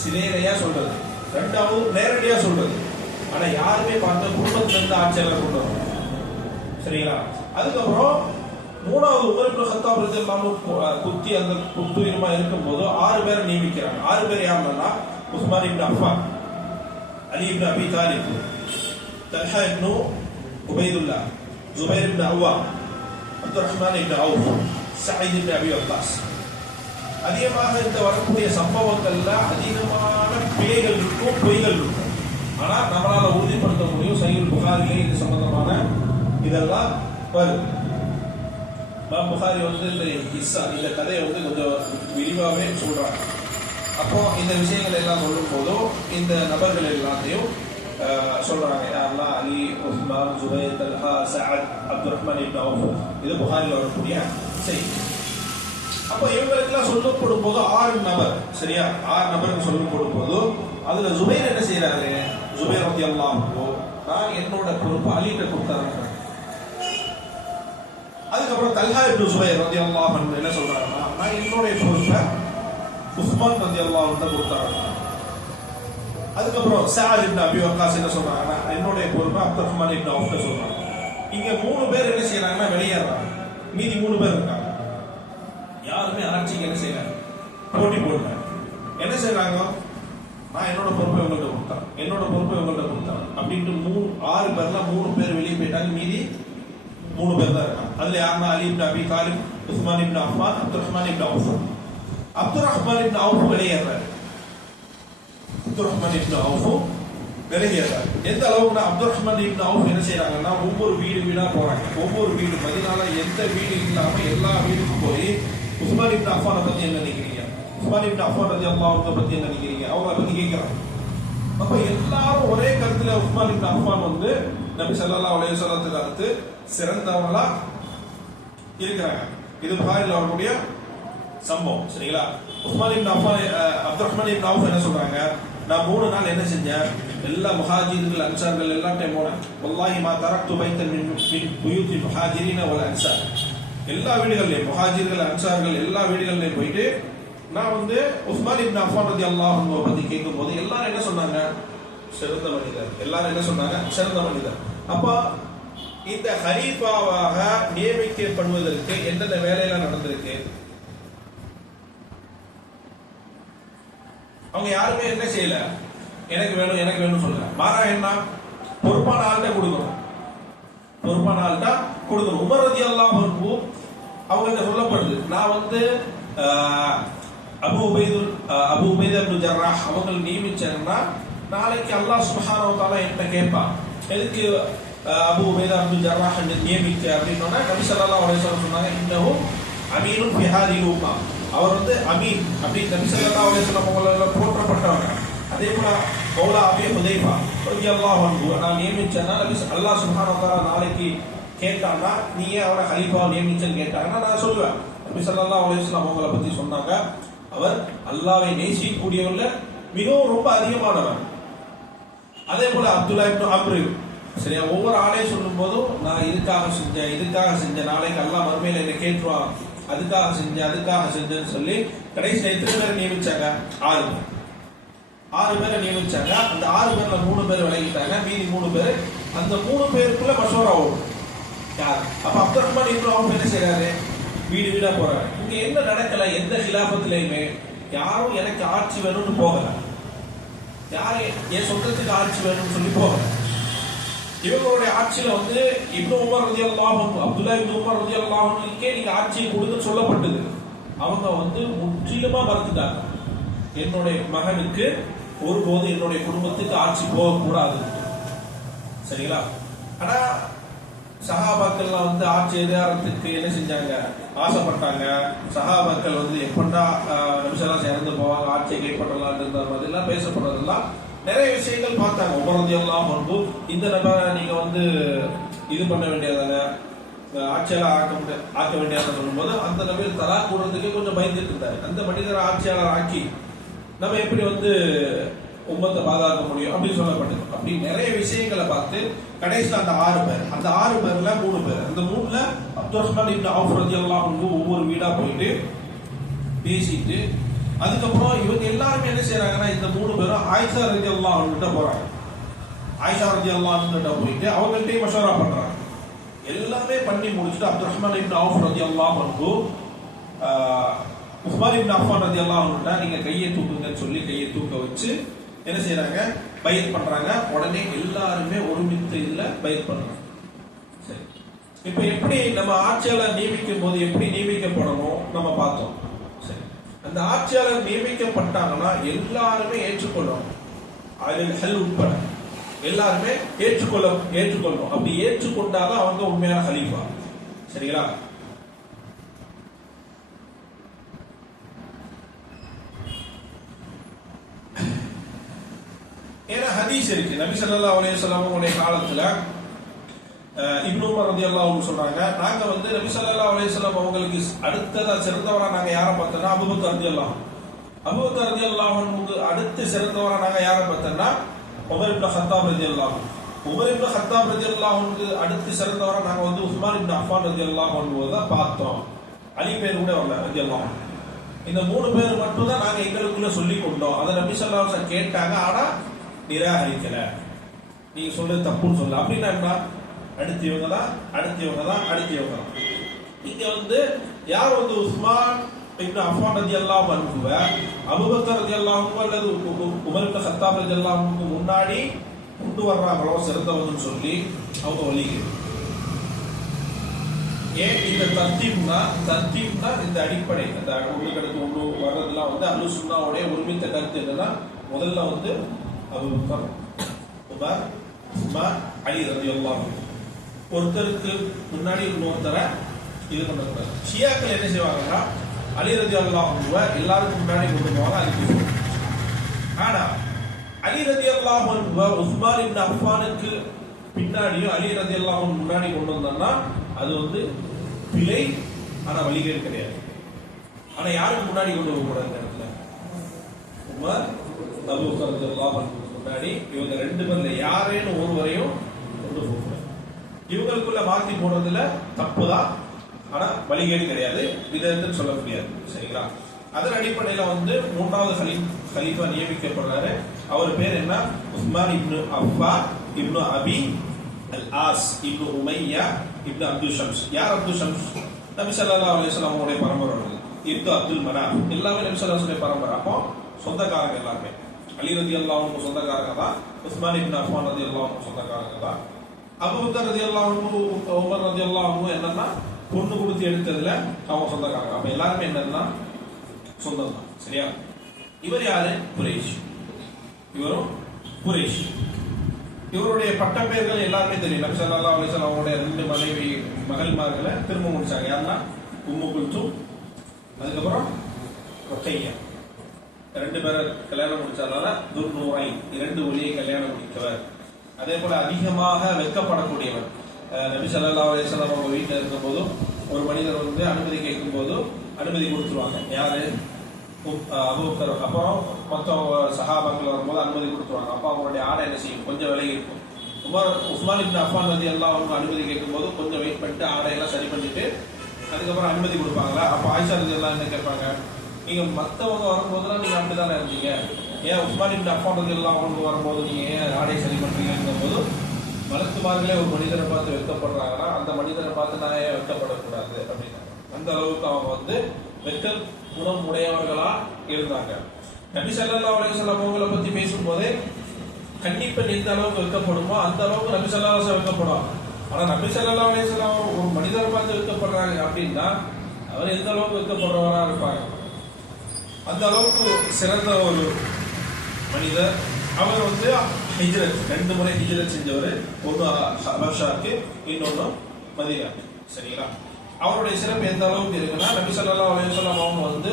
சிலேரையா சொல்றது, ரெண்டாவது நேரடியா சொல்றது. ஆனா யாருமே பார்த்த குடும்பத்துல இருந்து ஆட்சியாளர் கொண்டு வரும். சரிங்களா? அதுக்கப்புறம் மூணாவது உமர் இப்னு கத்தாப் ரலியல்லாஹு அன்ஹு குத்தி அந்த குத்துயிரமா இருக்கும்போது 6 பேரை நியமிக்கிறாங்க. 6 பேர் யாருன்னா உஸ்மான் இப்னு அஃபான், அலி இப்னு அபி தாலிப், தல்ஹா இப்னு உபைதுல்லாஹ், ஜுபைர் இப்னு அவ்வா, அப்துர் ரஹ்மான் இப்னு அவுஃப், சயீத் இப்னு அபி வக்காஸ். அதிகமாக இந்த வரக்கூடிய சம்பவங்கள்ல அதிகமான பிழைகள் இருக்கும், பொய்கள் இருக்கும். ஆனா நம்மளால உறுதிப்படுத்த முடியும். சஹீஹ் புகாரிலே இது சம்பந்தமான இதெல்லாம் வருது. புகாரி இந்த கதையை கொஞ்சம் விரிவாகவே சொல்றாங்க. அப்போ இந்த விஷயங்கள் எல்லாம் சொல்லும் போதும் இந்த நபர்கள் எல்லாத்தையும் சொல்றாங்க. யாரெல்லாம்? அலி, உஸ்மான், ஜுபைர், தல்ஹா, சஅத், அப்துர் ரஹ்மான் இப்னு அவுஃப். இது புகாரில் வரக்கூடிய செய்தி. அப்போ இவங்களுக்கெல்லாம் சொல்லப்படும் போது 6 நபர். சரியா? 6 நபருக்கு சொல்லப்படும் போது அதுல ஜுபைர் என்ன செய்யறாரு, ஜுபைர் ரலியல்லாஹு அன்ஹு நான் என்னோட பொறுப்பு அலிட்ட கொடுத்தாங்க. அதுக்கப்புறம் தல்ஹா இப்னு ஜுபைர் ரலியல்லாஹு அன்ஹு என்ன சொல்றாங்கன்னா நான் என்னோட பொறுப்பை உஸ்மான் ரலியல்லாஹு அன்ஹு கொடுத்தாங்க. அதுக்கப்புறம் சஅத் இப்னு அபி வக்காஸ் என்ன சொல்றாங்கன்னா என்னோட பொறுப்பை அப்துர் ரஹ்மான் இப்னு அவுஃப் சொல்றாங்க. இங்க 3 பேர் என்ன செய்யறாங்கன்னா வெளியேறாங்க. மீதி 3 பேர் இருக்காங்க. யாருமே ஆட்சிக்கு என்ன செய்யறாங்க, போட்டி போடுறாங்க. என்ன செய்யறாங்க, நான் என்னோட பொறுப்பை இவங்கள்ட்ட கொடுத்தேன், என்னோட பொறுப்பை இவங்கள்ட்ட கொடுத்தேன் அப்படின்ட்டு 6 பேர்ல 3 பேர் வெளியே போயிட்டாங்க. மீதி 3 பேர் தான் இருக்காங்க. அதுல யாருன்னா அலி இப்னு அபி தாலிப், உஸ்மான் இப்னு அஃபான், அப்துர் ரஹ்மான் இப்னு அவுஃப். அப்துர் ரஹ்மான் இப்னு அவுஃப் வெளியேறாரு. அப்துர் ரஹ்மான் இப்னு அவுஃப் வெளியேறாரு. எந்த அளவுக்கு அப்துர் ரஹ்மான் இப்னு அவுஃப் என்ன செய்யறாங்கன்னா ஒவ்வொரு வீடா போறாங்க. ஒவ்வொரு வீடு மதீனால எந்த வீடு இல்லாம எல்லா வீடுக்கும் போய் உஸ்மான் இப்னு அஃபானை பத்தி என்ன நினைக்கிறீங்க, உஸ்மான் இப்னு அஃபான் ரலியல்லாஹு அன்ஹு பத்தி என்ன நினைக்கிறீங்க, அவங்கள பத்தி கேட்கிறாங்க. அப்ப எல்லாரும் ஒரே கருத்துல உஸ்மான் இப்னு அஃபான் வந்து நபி ஸல்லல்லாஹு அலைஹி வஸல்லத்துக்கு அடுத்து சிறந்தவங்களா இருக்கிறாங்க. இது புகாரில் வரக்கூடிய சம்பவம். சரிங்களா? உஸ்மான் இப்னு அஃபான் அப்துர் ரஹ்மான் இப்னு அவுஃப் என்ன சொல்றாங்க, நான் 3 நாள் என்ன செஞ்சேன், எல்லா முஹாஜிர்கள் அன்சார்கள் எல்லா டைம் போனேன். வல்லாஹி மா தரக்து பைத்தன் மின் புயூத்தில் முஹாஜிரின வல் அன்சார். எல்லா வீடுகள்லையும் முஹாஜிர்கள் அன்சார்கள் எல்லா வீடுகள்லையும் போயிட்டு நான் வந்து உஸ்மான் இப்னு அஃபான் ரலியல்லாஹு அன்ஹு பத்தி கேட்கும்போது எல்லாரும் என்ன சொன்னாங்க, சிறந்த மனிதர். எல்லாரும் என்ன சொன்னாங்க, சிறந்த மனிதர். அப்ப இந்த ஹலீஃபாவாக நியமிக்கப்படுவதற்கு எந்தெந்த வேலையெல்லாம் நடந்திருக்கு, அவங்க யாருமே என்ன செய்யல, எனக்கு வேணும் எனக்கு வேணும் சொல்ல. மாறா என்ன, பொறுப்பான ஆள்கிட்ட கொடுக்கணும், பொறுப்பான ஆள்கிட்ட கொடுக்கணும். உமர் ரலியல்லாஹு அன்ஹு அவங்க சொல்லப்படுது, நான் வந்து அபூ உபைதா இப்னு ஜர்ராஹ் அவங்க நியமிச்சேன்னா நாளைக்கு அல்லாஹ் சுப்ஹானஹு வ தஆலா என்கிட்ட கேட்பான், எதுக்கு அபூ உபைதா இப்னு ஜர்ராஹ் நியமிக்க அப்படின்னா நபி ஸல்லல்லாஹு அலைஹி வஸல்லம் சொன்னாங்க, இன்னஹு அமீனுன் ஃபி ஹாதிஹில் உம்மா. அவர் வந்து அமீன் அப்படி நபி ஸல்லல்லாஹு அலைஹி வஸல்லம் அவங்களால போற்றப்பட்டவங்க. அதே போல மௌலா அபீ ஹுதைஃபா ரலியல்லாஹு அன்ஹு நான் நியமிச்சேன்னா அல்லாஹ் சுப்ஹானஹு வ தஆலா நாளைக்கு கேட்டாங்கன்னா நீ ஏன் அவரை ஹலீஃபாவை நியமிச்சேன்னு கேட்டாங்கன்னா நான் சொல்லுவேன், நபி ஸல்லல்லாஹு அலைஹி வஸல்லம் அவங்கள பத்தி சொன்னாங்க, அவர் அல்லாஹ்வை நேசிக்கக்கூடியவர்ல மிகவும் ரொம்ப அதிகமானவர். அதே போல அப்துல்லா இப்னு அம்ரு, சரியா, ஒவ்வொரு ஆளையும் சொல்லும் போதும் நான் இதுக்காக செஞ்சேன் நாளைக்கு அல்லாஹ் மறுமையில என்ன கேட்டுருவான், அதுக்காக செஞ்சேன்னு சொல்லி கடைசியில் எத்தனை பேரை நியமிச்சாங்க, 6 பேரை நியமிச்சாங்க. அந்த 6 பேர்ல 3 பேர் விலகிட்டாங்க. மீதி 3 பேர், அந்த 3 பேருக்குள்ள மஷூரா ஓடும். யார்? அப்ப அப்துர் ரஹ்மான் இப்னு அவுஃப் என்ன செய்யறாரு, வீடா போறாரு. இங்க என்ன நடக்கல, எந்த ஹிலாஃபத்திலையுமே யாரும் எனக்கு ஆட்சி வேணும்னு போகல, யாரும் என் சொந்தத்துக்கு ஆட்சி வேணும்னு சொல்லி போகல. இவங்களுடைய ஆட்சியில வந்து இப்னு உமர் ரலியல்லாஹு அன்ஹு, அப்துல்லா இப்னு உமர் ரலியல்லாஹு அன்ஹுக்கே நீங்க ஆட்சியை கொடுங்கன்னு சொல்லப்பட்டது. அவங்க வந்து முற்றிலுமா மறுத்துட்டாங்க, என்னுடைய மகனுக்கு ஒருபோது என்னுடைய குடும்பத்துக்கு ஆட்சி போகக்கூடாது. சரிங்களா? ஆனா சஹாபாக்கள்லாம் வந்து ஆட்சி அதிகாரத்துக்கு என்ன செஞ்சாங்க, ஆசைப்பட்டாங்க. சஹாபாக்கள் வந்து எப்படா நபி ஸல்லல்லாஹு இறந்து போவாங்க, ஆட்சியை கைப்பற்றலாம் இருந்த மாதிரிலாம் பேசப்படுறதெல்லாம் நிறைய விஷயங்கள் பார்த்தாங்க. உமர் ரலியல்லாஹு அன்ஹு இந்த நபரை நீங்க வந்து இது பண்ண வேண்டியதானே, ஆட்சியாளர் ஆக்க வேண்டியதான சொல்லும்போது அந்த நபர் தலா கூடுறதுக்கு கொஞ்சம் பயந்துட்டு இருந்தாரு. அந்த மனிதரை ஆட்சியாளர் ஆக்கி நம்ம எப்படி வந்து உம்மத்தை பாதுகாக்க முடியும் அப்படின்னு சொல்லப்பட்டது. அப்படி நிறைய விஷயங்களை பார்த்து கடைசியில் அந்த 6 பேர், அந்த 6 பேர்ல 3 பேர், அந்த 3ல அப்துர் ரஹ்மான் இப்னு அவுஃப் ரலியல்லாஹு அன்ஹு ஒவ்வொரு வீடா போயிட்டு பேசிட்டு அதுக்கப்புறம் இவங்க எல்லாருமே என்ன செய்யறாங்கன்னா இந்த 3 பேரும் ஆயிஷா ரலியல்லாஹு அன்ஹா போறாங்க. ஆயிஷா ரலியல்லாஹு அன்ஹா போயிட்டு அவங்கள்ட்டே மஷவரா பண்றாங்க. எல்லாமே பண்ணி முடிச்சுட்டு அப்துர் ரஹ்மான் இப்னு அவுஃப் ரலியல்லாஹு அன்ஹு உஸ்மான் இப்னு அஃபான் ரலியல்லாஹு அன்ஹு நீங்க கையை தூக்குங்கன்னு சொல்லி கையை தூக்க வச்சு என்ன செய்யறாங்க, பையத் பண்றாங்க. உடனே எல்லாருமே ஒருமித்த இதுல பையத் பண்றாங்க. சரி, இப்ப எப்படி நம்ம ஆட்சியாளர் நியமிக்கும் போது எப்படி நியமிக்கப்படணும் நம்ம பார்த்தோம். சரி, அந்த ஆட்சியாளர் நியமிக்கப்பட்டாங்கன்னா எல்லாருமே ஏற்றுக்கொள்ளணும், அதில் உட்பட எல்லாருமே ஏற்றுக்கொள்ளணும். அப்படி ஏற்றுக்கொண்டாதான் அவங்க உண்மையான ஹலீஃபா. சரிங்களா? ஏன்னா ஹதீஸ் இருக்கு, நபி ஸல்லல்லாஹு அலைஹி வஸல்லம் காலத்துல இப்னு உமர் ரலியல்லாஹு அன்ஹு சொல்றாங்க, நாங்க வந்து நபி ஸல்லல்லாஹு அலைஹி வஸல்லம் அவங்களுக்கு அடுத்ததா சிறந்தவரா நாங்க யாரை பார்த்தோம்னா அபூபக்கர் ரலியல்லாஹு. அபூபக்கர் ரலியல்லாஹு அன்ஹுக்கு அடுத்து சிறந்தவரா நாங்க யாரை பார்த்தோம்னா உமர் இப்னு கத்தாப் ரலியல்லாஹு. உமர் இப்னு கத்தாப் ரலியல்லாஹு அன்ஹுக்கு அடுத்து சிறந்தவரா நாங்க வந்து உஸ்மான் இப்னு அஃபான் ரலியல்லாஹு அன்ஹு தான் பார்த்தோம். அலி பேர் கூட வரல ரலியல்லாஹு. இந்த 3 பேர் மட்டும் தான் நாங்க எங்களுக்குள்ள சொல்லி கொண்டோம். அதை நபி ஸல்லல்லாஹு அலைஹி வஸல்லம் கேட்டாங்க, ஆனா நிராகரிக்கல. நீங்க சொல்றது தப்புன்னு சொல்ல. அப்படின்னா என்ன? அடுத்தவங்க தான் அடுத்தவங்க தான் அடுத்தவங்க தான். இங்க வந்து யார் வந்து உஸ்மான் இப்னு அஃபான் ரலியல்லாஹு அன்ஹு அபூபக்கர் ரலியல்லாஹு அன்ஹு அல்லது உமர் இப்னு கத்தாப் ரலியல்லாஹு அன்ஹுக்கு முன்னாடி கொண்டு வர்றாங்களோ சிறந்தவங்கன்னு சொல்லி அவங்க வழிக்கு. ஏன் இந்த தர்த்தீப்னா இந்த அடிப்படை அந்த ஒன்றுக்கு அடுத்து ஒன்று வர்றதுலாம் வந்து அஹ்லு சுன்னாவுடைய ஒருமித்த கருத்து என்னன்னா, முதல்ல வந்து அபூபக்கர், உமர், உஸ்மான், அலி ரலியல்லாஹு அன்ஹு. ஒருத்தருக்கு முன்னாடி இன்னொருத்தரை இது பண்ணக்கூடாது. ஷியாக்கள் என்ன செய்வாங்கன்னா அலி ரலியல்லாஹு அன்ஹு எல்லாருக்கும் முன்னாடி கொண்டு போவாங்க. அதுக்கு ஆனா அலி ரலியல்லாஹு அன்ஹு உஸ்மான் இப்னு அஃபானுக்கு பின்னாடியும் அலி ரலியல்லாஹு அன்ஹு முன்னாடி கொண்டு வந்தோம்னா அது வந்து பிழை, ஆனா வழிகேடு கிடையாது. ஆனா யாருக்கு முன்னாடி கொண்டு போக கூடாது? இடத்துல உமர், அபூபக்கர் ரலியல்லாஹு அன்ஹு முன்னாடி இவங்க 2 பேர்ல யாரேன்னு ஒருவரையும் கொண்டு போக கூடாது. இவங்களுக்குள்ள மாத்தி போடுறதுல தப்புதான், ஆனா வழிகேடு கிடையாது, விதத்துன்னு சொல்ல முடியாது. சரிங்களா? அதன் அடிப்படையில வந்து 3வது கலீஃபா நியமிக்கப்படுறாரு. அவர் பேர் என்ன? உஸ்மான் இப்னு அஃபான் இப்னு அபி அல் ஆஸ் இப்னு உமையா இப்னு அப்துல் ஷம்ஸ். யார் அப்துல் ஷம்ஸ்? நபி ஸல்லல்லாஹு அலைஹி வஸல்லம் அவங்களுடைய பரம்பரை. இப்னு அப்துல் மனாஃப் எல்லாமே நபி ஸல்லல்லாஹு அலைஹி வஸல்லம் பரம்பரை. அப்போ சொந்தக்காரங்க எல்லாமே. அலி ரலியல்லாஹு அன்ஹு சொந்தக்காரங்க தான், உஸ்மான் இப்னு அஃபான் ரலியல்லாஹு அன்ஹு சொந்தக்காரங்க தான். அபூபக்கர் ரலியல்லாஹு அன்ஹு, உமர் ரலியல்லாஹு அன்ஹு என்னன்னா பொண்ணு கொடுத்து எடுத்ததுல அவங்க சொந்தக்காரங்க. அப்ப எல்லாருமே என்னன்னா சொந்தம் தான். சரியா? இவர் யாரு? குரைஷ். இவரும் குரைஷ். இவருடைய பட்ட பெயர்கள் எல்லாருமே தெரியும். நபி ஸல்லல்லாஹு அலைஹி வஸல்லம் அவருடைய 2 மகள்மார்களை திரும்ப முடிச்சாங்க. யாருன்னா உம்மு குல்தும், அதுக்கப்புறம் ருக்கையா. 2 பேரை கல்யாணம் முடிச்சதால துர்நூரைன், 2 ஒளியை கல்யாணம் முடித்தவர். அதே போல அதிகமாக வெட்கப்படக்கூடியவர். நபி ஸல்லல்லாஹு அலைஹி வஸல்லம் அவங்க வீட்டில் இருக்கும் போதும் ஒரு மனிதர் வந்து அனுமதி கேட்கும் போது அனுமதி கொடுத்துருவாங்க. யாரு? அபூபக்கர். அப்புறம் மொத்த சஹாபாக்கள் வரும்போது அனுமதி கொடுத்துருவாங்க. அப்போ அவங்களுடைய ஆடை என்ன செய்யும்? கொஞ்சம் விலகி இருக்கும். உஸ்மான் இப்னு அஃபான் ரலியல்லாஹு அன்ஹு அனுமதி கேட்கும் போது கொஞ்சம் வெயிட் பண்ணிட்டு ஆடையெல்லாம் சரி பண்ணிட்டு அதுக்கப்புறம் அனுமதி கொடுப்பாங்களா? அப்போ ஆயிஷா ரலியல்லாஹு என்ன கேட்பாங்க, நீங்க மற்றவங்க வரும்போதுலாம் நீங்க அப்படித்தானே இருந்தீங்க, ஏன் உஸ்மான் இப்னு அஃபான் ரலியல்லாஹு அன்ஹு வரும்போது நீங்க ஏன் ஆடையை சரி பண்றீங்கங்கும் போது மலக்குமார்களே ஒரு மனிதரை பார்த்து வெட்கப்படுறாங்கன்னா அந்த மனிதரை பார்த்து நான் ஏன் வெட்கப்படக்கூடாது அப்படின்னு. அந்த அளவுக்கு அவங்க வந்து வெட்க குணம் உடையவர்களா இருந்தாங்க. நபி ஸல்லல்லாஹு அலைஹி வஸல்லம் அவங்களை பத்தி பேசும்போதே கண்டிப்பா எந்த அளவுக்கு வெட்கப்படுமோ அந்த அளவுக்கு நபி ஸல்லல்லாஹு அலைஹி வஸல்லம் வெட்கப்படுவாங்க. ஆனா நபி ஸல்லல்லாஹு அலைஹி வஸல்லம் ஒரு மனிதரை பார்த்து வெட்கப்படுறாங்க அப்படின்னா அவர் எந்த அளவுக்கு வெட்கப்படுறவரா இருப்பாங்க. அந்த அளவுக்கு சிறந்த ஒரு மனிதர். அவர் வந்து ஹிஜ்ரத் 2 முறை ஹிஜ்ரத் செஞ்சவர். ஒன்று ஹபஷாக்கு, இன்னொன்று மதீனாக்கு. சரிங்களா? அவருடைய சிறப்பு எந்த அளவுக்கு இருக்குன்னா நபி ஸல்லல்லாஹு அலைஹி வஸல்லம் அவங்க வந்து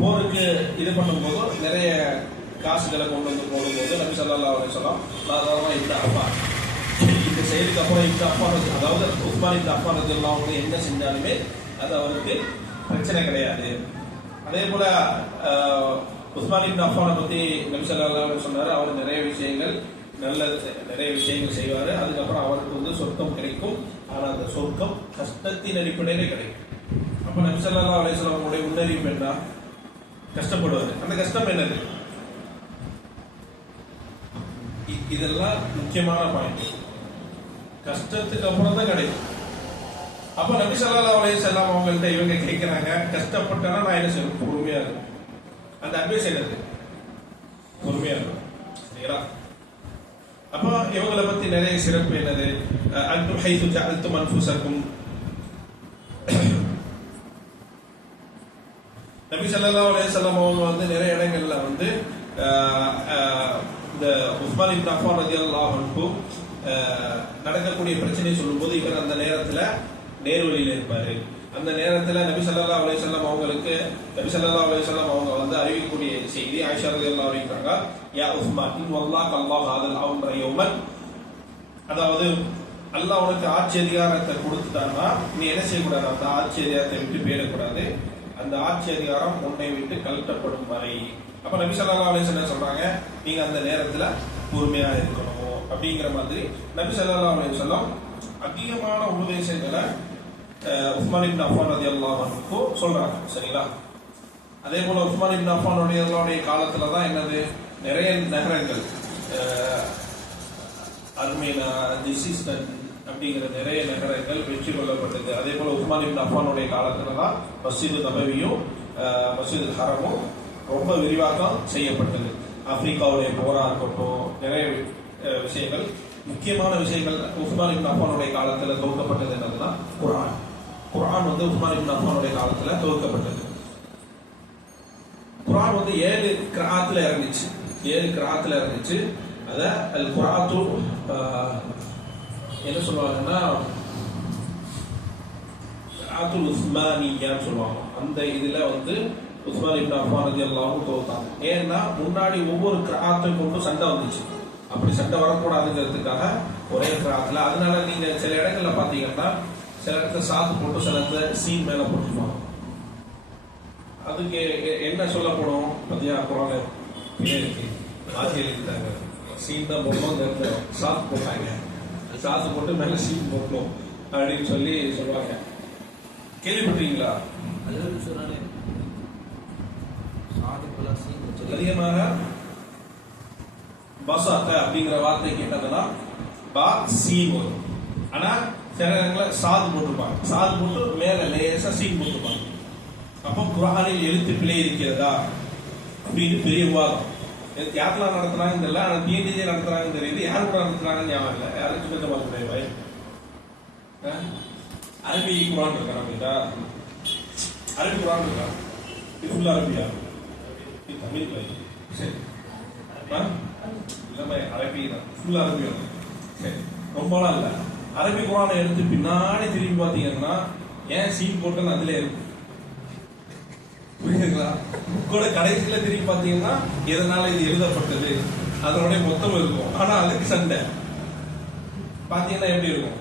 போருக்கு இது பண்ணும்போது நிறைய காசுகளை கொண்டு வந்து போடும்போது நபி ஸல்லல்லாஹு அலைஹி வஸல்லம் சாதாரணமாக இந்த அஃபான் இந்த செயலுக்கு அப்புறம் இந்த அஃபான், அதாவது உஸ்மான் இப்னு அஃபான் ரலியல்லாஹு அன்ஹு என்ன செஞ்சாலுமே அது அவருக்கு பிரச்சனை கிடையாது. அதே போல உஸ்மான் இப்னு அஃபானை பத்தி நபி ஸல்லல்லாஹு அலைஹி வஸல்லம் சொன்னாரு, அவர் நிறைய விஷயங்கள் செய்வாரு. அதுக்கப்புறம் அவருக்கு வந்து சொர்க்கம் கிடைக்கும். ஆனா அந்த சொர்க்கம் கஷ்டத்தின் அடிப்படையிலே கிடைக்கும். அப்ப நபி ஸல்லல்லாஹு அலைஹி வஸல்லம் அவங்களுடைய முன்னறிவிப்பு என்ன? கஷ்டப்படுவாரு. அந்த கஷ்டம் என்னது? இதெல்லாம் முக்கியமான பாயிண்ட். கஷ்டத்துக்கு அப்புறம் தான் கிடைக்கும். அப்ப நபி ஸல்லல்லாஹு அலைஹி வஸல்லம் அவங்கள்ட்ட இவங்க கேட்கிறாங்க, கஷ்டப்பட்டனா நான் என்ன செய்யணும்? பொறுமையா இருக்கும். அந்த அட்வைஸ் என்னது? பொறுமையா இருக்கும். சரிங்களா? அப்ப இவங்களை பத்தி நிறைய சிறப்பு என்னது? அன்தும் ஹைது ஜஅல்தும் அன்ஃபுஸக்கும். நபி ஸல்லல்லாஹு அலைஹி வஸல்லம் அவங்க வந்து நிறைய இடங்கள்ல வந்து இந்த உஸ்மான் இப்னு அஃபான் ரலியல்லாஹு அன்ஹு நடக்கக்கூடிய பிரச்சனையை சொல்லும்போது இவர் அந்த நேரத்துல நேர்வழியில இருப்பாரு. அந்த நேரத்துல நபி ஸல்லல்லாஹு அலைஹி வஸல்லம் அவங்களுக்கு நபி ஸல்லல்லாஹு அலைஹி வஸல்லம் அவங்க வந்து அறிவிக்கக்கூடிய செய்தி ஆயிஷா ரலியல்லாஹு அன்ஹா இருக்காங்க, யா உஸ்மான் இன் வல்லாஹ் அல்லாஹ் ஹாதல் அம்ர யௌமன், அதாவது அல்லாஹ் உனக்கு ஆட்சி அதிகாரத்தை கொடுத்துட்டான்னா நீ என்ன செய்யக்கூடாது? அந்த ஆட்சி அதிகாரத்தை விட்டு போயிடக்கூடாது. அந்த ஆட்சி அதிகாரம் உன்னை விட்டு கழட்டப்படும் வரை. அப்ப நபி ஸல்லல்லாஹு அலைஹி வஸல்லம் சொல்றாங்க, நீங்க அந்த நேரத்துல பொறுமையா இருக்கணும் அப்படிங்கிற மாதிரி நபி ஸல்லல்லாஹு அலைஹி வஸல்லம் அதிகமான உபதேசங்களை உஸ்மான் இப்னு அஃபான் ரலியல்லாஹு அன்ஹு சொல்றாங்க. சரிங்களா? அதே போல உஸ்மான் இப்னு அஃபானுடைய காலத்துல தான் என்னது, நிறைய நகரங்கள் அர்மேனா, ஜிசிஸ்தான் அப்படிங்கிற நிறைய நகரங்கள் வெற்றி கொள்ளப்பட்டது. அதே போல உஸ்மான் இப்னு அஃபானுடைய காலத்துல தான் மஸ்ஜிது நபவியும் மஸ்ஜிது ஹரமும் ரொம்ப விரிவாக்கம் செய்யப்பட்டது. ஆப்பிரிக்காவுடைய போரா இருக்கட்டும், நிறைய விஷயங்கள், முக்கியமான விஷயங்கள் உஸ்மான் இப்னு அஃபானுடைய காலத்துல துவக்கப்பட்டது. என்னதுன்னா குர்ஆன். குர்ஆன் வந்து உஸ்மான் இப்னு அஃபானுடைய காலத்துல துவக்கப்பட்டது. குர்ஆன் வந்து 7 கிராத்துல இறங்குச்சு. 7 கிராத்துல இருந்துச்சு. அத அல் குர்ஆத்து என்ன சொல்லுவாங்கன்னா குர்ஆத்துல் உஸ்மானியான்னு சொல்லுவாங்க. அந்த இதுல வந்து உஸ்மான் இப்னு அஃபான் ரலியல்லாஹு அன்ஹு தோத்தாங்க. ஏன்னா முன்னாடி ஒவ்வொரு கிராத்தையும் கொண்டு சண்டை வந்துச்சு. அப்படி சண்டை வரக்கூடாதுங்கிறதுக்காக ஒரே கிராத்துல. அதனால நீங்க சில இடங்கள்ல பாத்தீங்கன்னா சில இடத்துல சாத்து போட்டு சில இடத்துல சீன் மேல போட்டுருப்பாங்க. அதுக்கு என்ன சொல்லப்படும் பத்தியா குரான்ல இருக்கு, ஆட்சி எழுதிட்டாங்க. சீன் தான் போடணும், இந்த இடத்துல சாத்து போட்டாங்க, சாத்து போட்டு மேல சீன் போட்டணும் அப்படின்னு சொல்லி சொல்லுவாங்க. கேள்விப்பட்டீங்களா? அதிகமாக பசாத்த அப்படிங்கிற வார்த்தைக்கு என்னதுன்னா பா சீன் வரும். ஆனா சில இடங்களில் சாது போட்டிருப்பாங்க. சாது போட்டு மேல லேசா சீன் போட்டிருப்பாங்க. அப்போ குர்ஆனில் எழுத்து பிழை இருக்கிறதா அப்படின்னு பெரிய விவாதம். யாரெல்லாம் நடத்துறாங்க தெரியல, ஆனா டிஎன்டிஜே நடத்துறாங்க தெரியுது. யார் கூட நடத்துறாங்கன்னு ஞாபகம் இல்லை. யாரும் சின்ன பார்க்க அரபி குர்ஆன் இருக்கா அப்படின்னா அரபி குர்ஆன் இருக்கா? இது ஃபுல்லா அரபியா? இது தமிழ். சரி, இல்ல அரபி தான், ஃபுல்லா அரபி. சரி, ரொம்பலாம் இல்லை. அரபி குர்ஆனை எடுத்து பின்னாடி திரும்பி பார்த்தீங்கன்னா ஏன் சீன் போட்டுன்னு அதுல இருக்கு. புரியுதுங்களா? கூட கடைசியில திரும்பி பாத்தீங்கன்னா எதனால இது எழுதப்பட்டது அதனுடைய மொத்தம் இருக்கும். ஆனா அதுக்கு சண்டை பாத்தீங்கன்னா எப்படி இருக்கும்?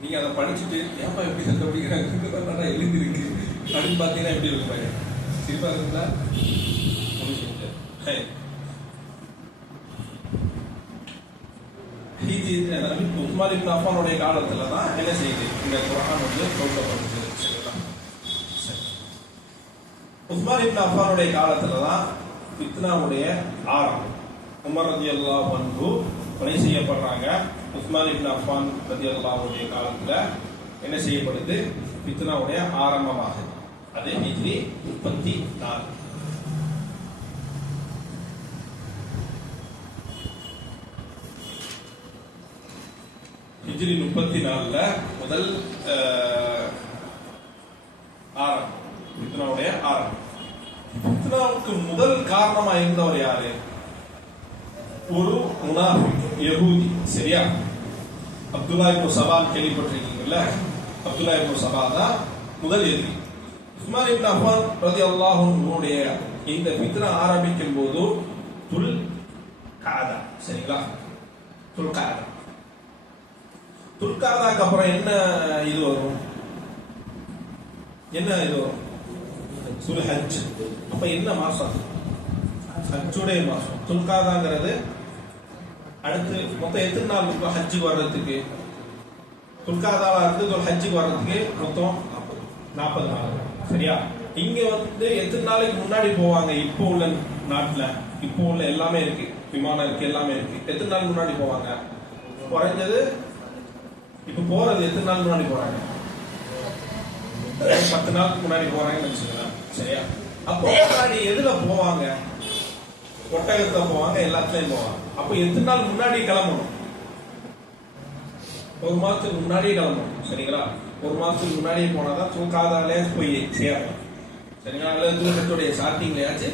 நீங்க அதை படிச்சுட்டு ஏப்பா எப்படி சண்டை பிடிக்கிறாங்க எழுதிருக்கு அப்படின்னு பாத்தீங்கன்னா எப்படி இருக்கும்? சிரிப்பா இருக்குங்களா? உஸ்மான் இப்னு அஃபானுடைய காலத்துல தான் என்ன செய்யுது, இந்த குர்ஆன் வந்து துவக்கப்பட்டது. உஸ்மான் இப்னு அஃபானுடைய காலத்துல தான் ஃபித்னாவுடைய ஆரம்பம். உமர் ரலியல்லாஹு அன்ஹு கொலை செய்யப்படுறாங்க. உஸ்மான் இப்னு அஃபான் ரலியல்லாஹுடைய காலத்துல என்ன செய்யப்படுது, ஃபித்னாவுடைய ஆரம்பமாகுது. அது ஹிஜ்ரி 34. ஹிஜ்ரி 34ல முதல் ஆரம்பம், ஃபித்னாவுடைய ஆரம்பம். ஃபித்னாவுக்கு முதல் காரணமா இருந்தவர் யாரு? ஒரு முனாஃபிக் யஹூதி. சரியா? அப்துல்லா இப்னு சபா கேள்விப்பட்டிருக்கீங்கல்ல? அப்துல்லா இப்னு சபா தான் முதல் எதிரி. உஸ்மான் இப்னு அஃபான் ரலியல்லாஹு அன்ஹுடைய இந்த ஃபித்னா ஆரம்பிக்கும் போது துல் காதா, சரிங்களா? துல் காதா. துல் காதாக்கு அப்புறம் என்ன இது வரும்? என்ன இது வரும்? சுல் ஹஜ். அப்ப என்ன மாசம்? ஹஜ்ஜுடைய மாசம். துல்காதாங்கிறது அடுத்து மொத்தம் எத்தனை நாள் ஹஜ்ஜுக்கு வர்றதுக்கு? துல்காதாவா இருந்து ஹஜ்ஜுக்கு வர்றதுக்கு மொத்தம் 40 நாள். சரியா? இங்க வந்து எத்தனை நாளைக்கு முன்னாடி போவாங்க? இப்போ உள்ள நாட்டுல இப்போ உள்ள எல்லாமே இருக்கு, விமானம் இருக்கு, எல்லாமே இருக்கு. எத்தனை நாள் முன்னாடி போவாங்க? குறைஞ்சது இப்ப போறது எத்தனை நாள் முன்னாடி போறாங்க? 10 நாளுக்கு முன்னாடி போறாங்கன்னு வச்சுக்கலாம். சரியா? அப்போ முன்னாடி எதுல போவாங்க? ஒட்டகத்துல போவாங்க, எல்லாத்துலயும் போவாங்க. அப்ப எத்தனை நாள் முன்னாடி கிளம்பணும்? ஒரு மாசத்துக்கு முன்னாடியே கிளம்பணும். சரிங்களா? ஒரு மாசத்துக்கு முன்னாடியே போனாதான் தூக்காதாலே போய் சேரலாம். சரிங்களா? அல்லது தூக்கத்துடைய ஸ்டார்டிங்லயாச்சு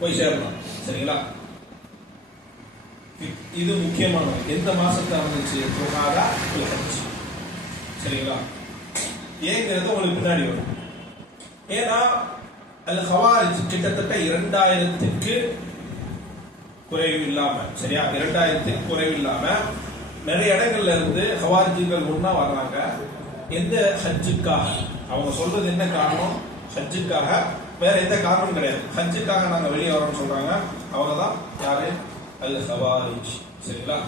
போய் சேரலாம். சரிங்களா? இது முக்கியமானது. எந்த மாசத்துல வந்துச்சு? தூக்காதா ஹஜ். சரிங்களா? ஏங்கிறது உங்களுக்கு பின்னாடி வரும். ஏன்னா அல் ஹவாரிஜ் கிட்டத்தட்ட 2000க்கு குறைவு இல்லாம, சரியா? 2000க்கு குறைவு இல்லாம நிறைய இடங்கள்ல இருந்து ஹவாரிஜிகள் ஒன்னா வர்றாங்க. எந்த ஹஜ்ஜுக்காக? அவங்க சொல்றது என்ன காரணம்? ஹஜ்ஜுக்காக, வேற எந்த காரணமும் கிடையாது. ஹஜ்ஜுக்காக நாங்க வெளியே வரோம்னு சொல்றாங்க. அவங்க தான் யாரு? அல் ஹவாரிஜ். சரிங்களா?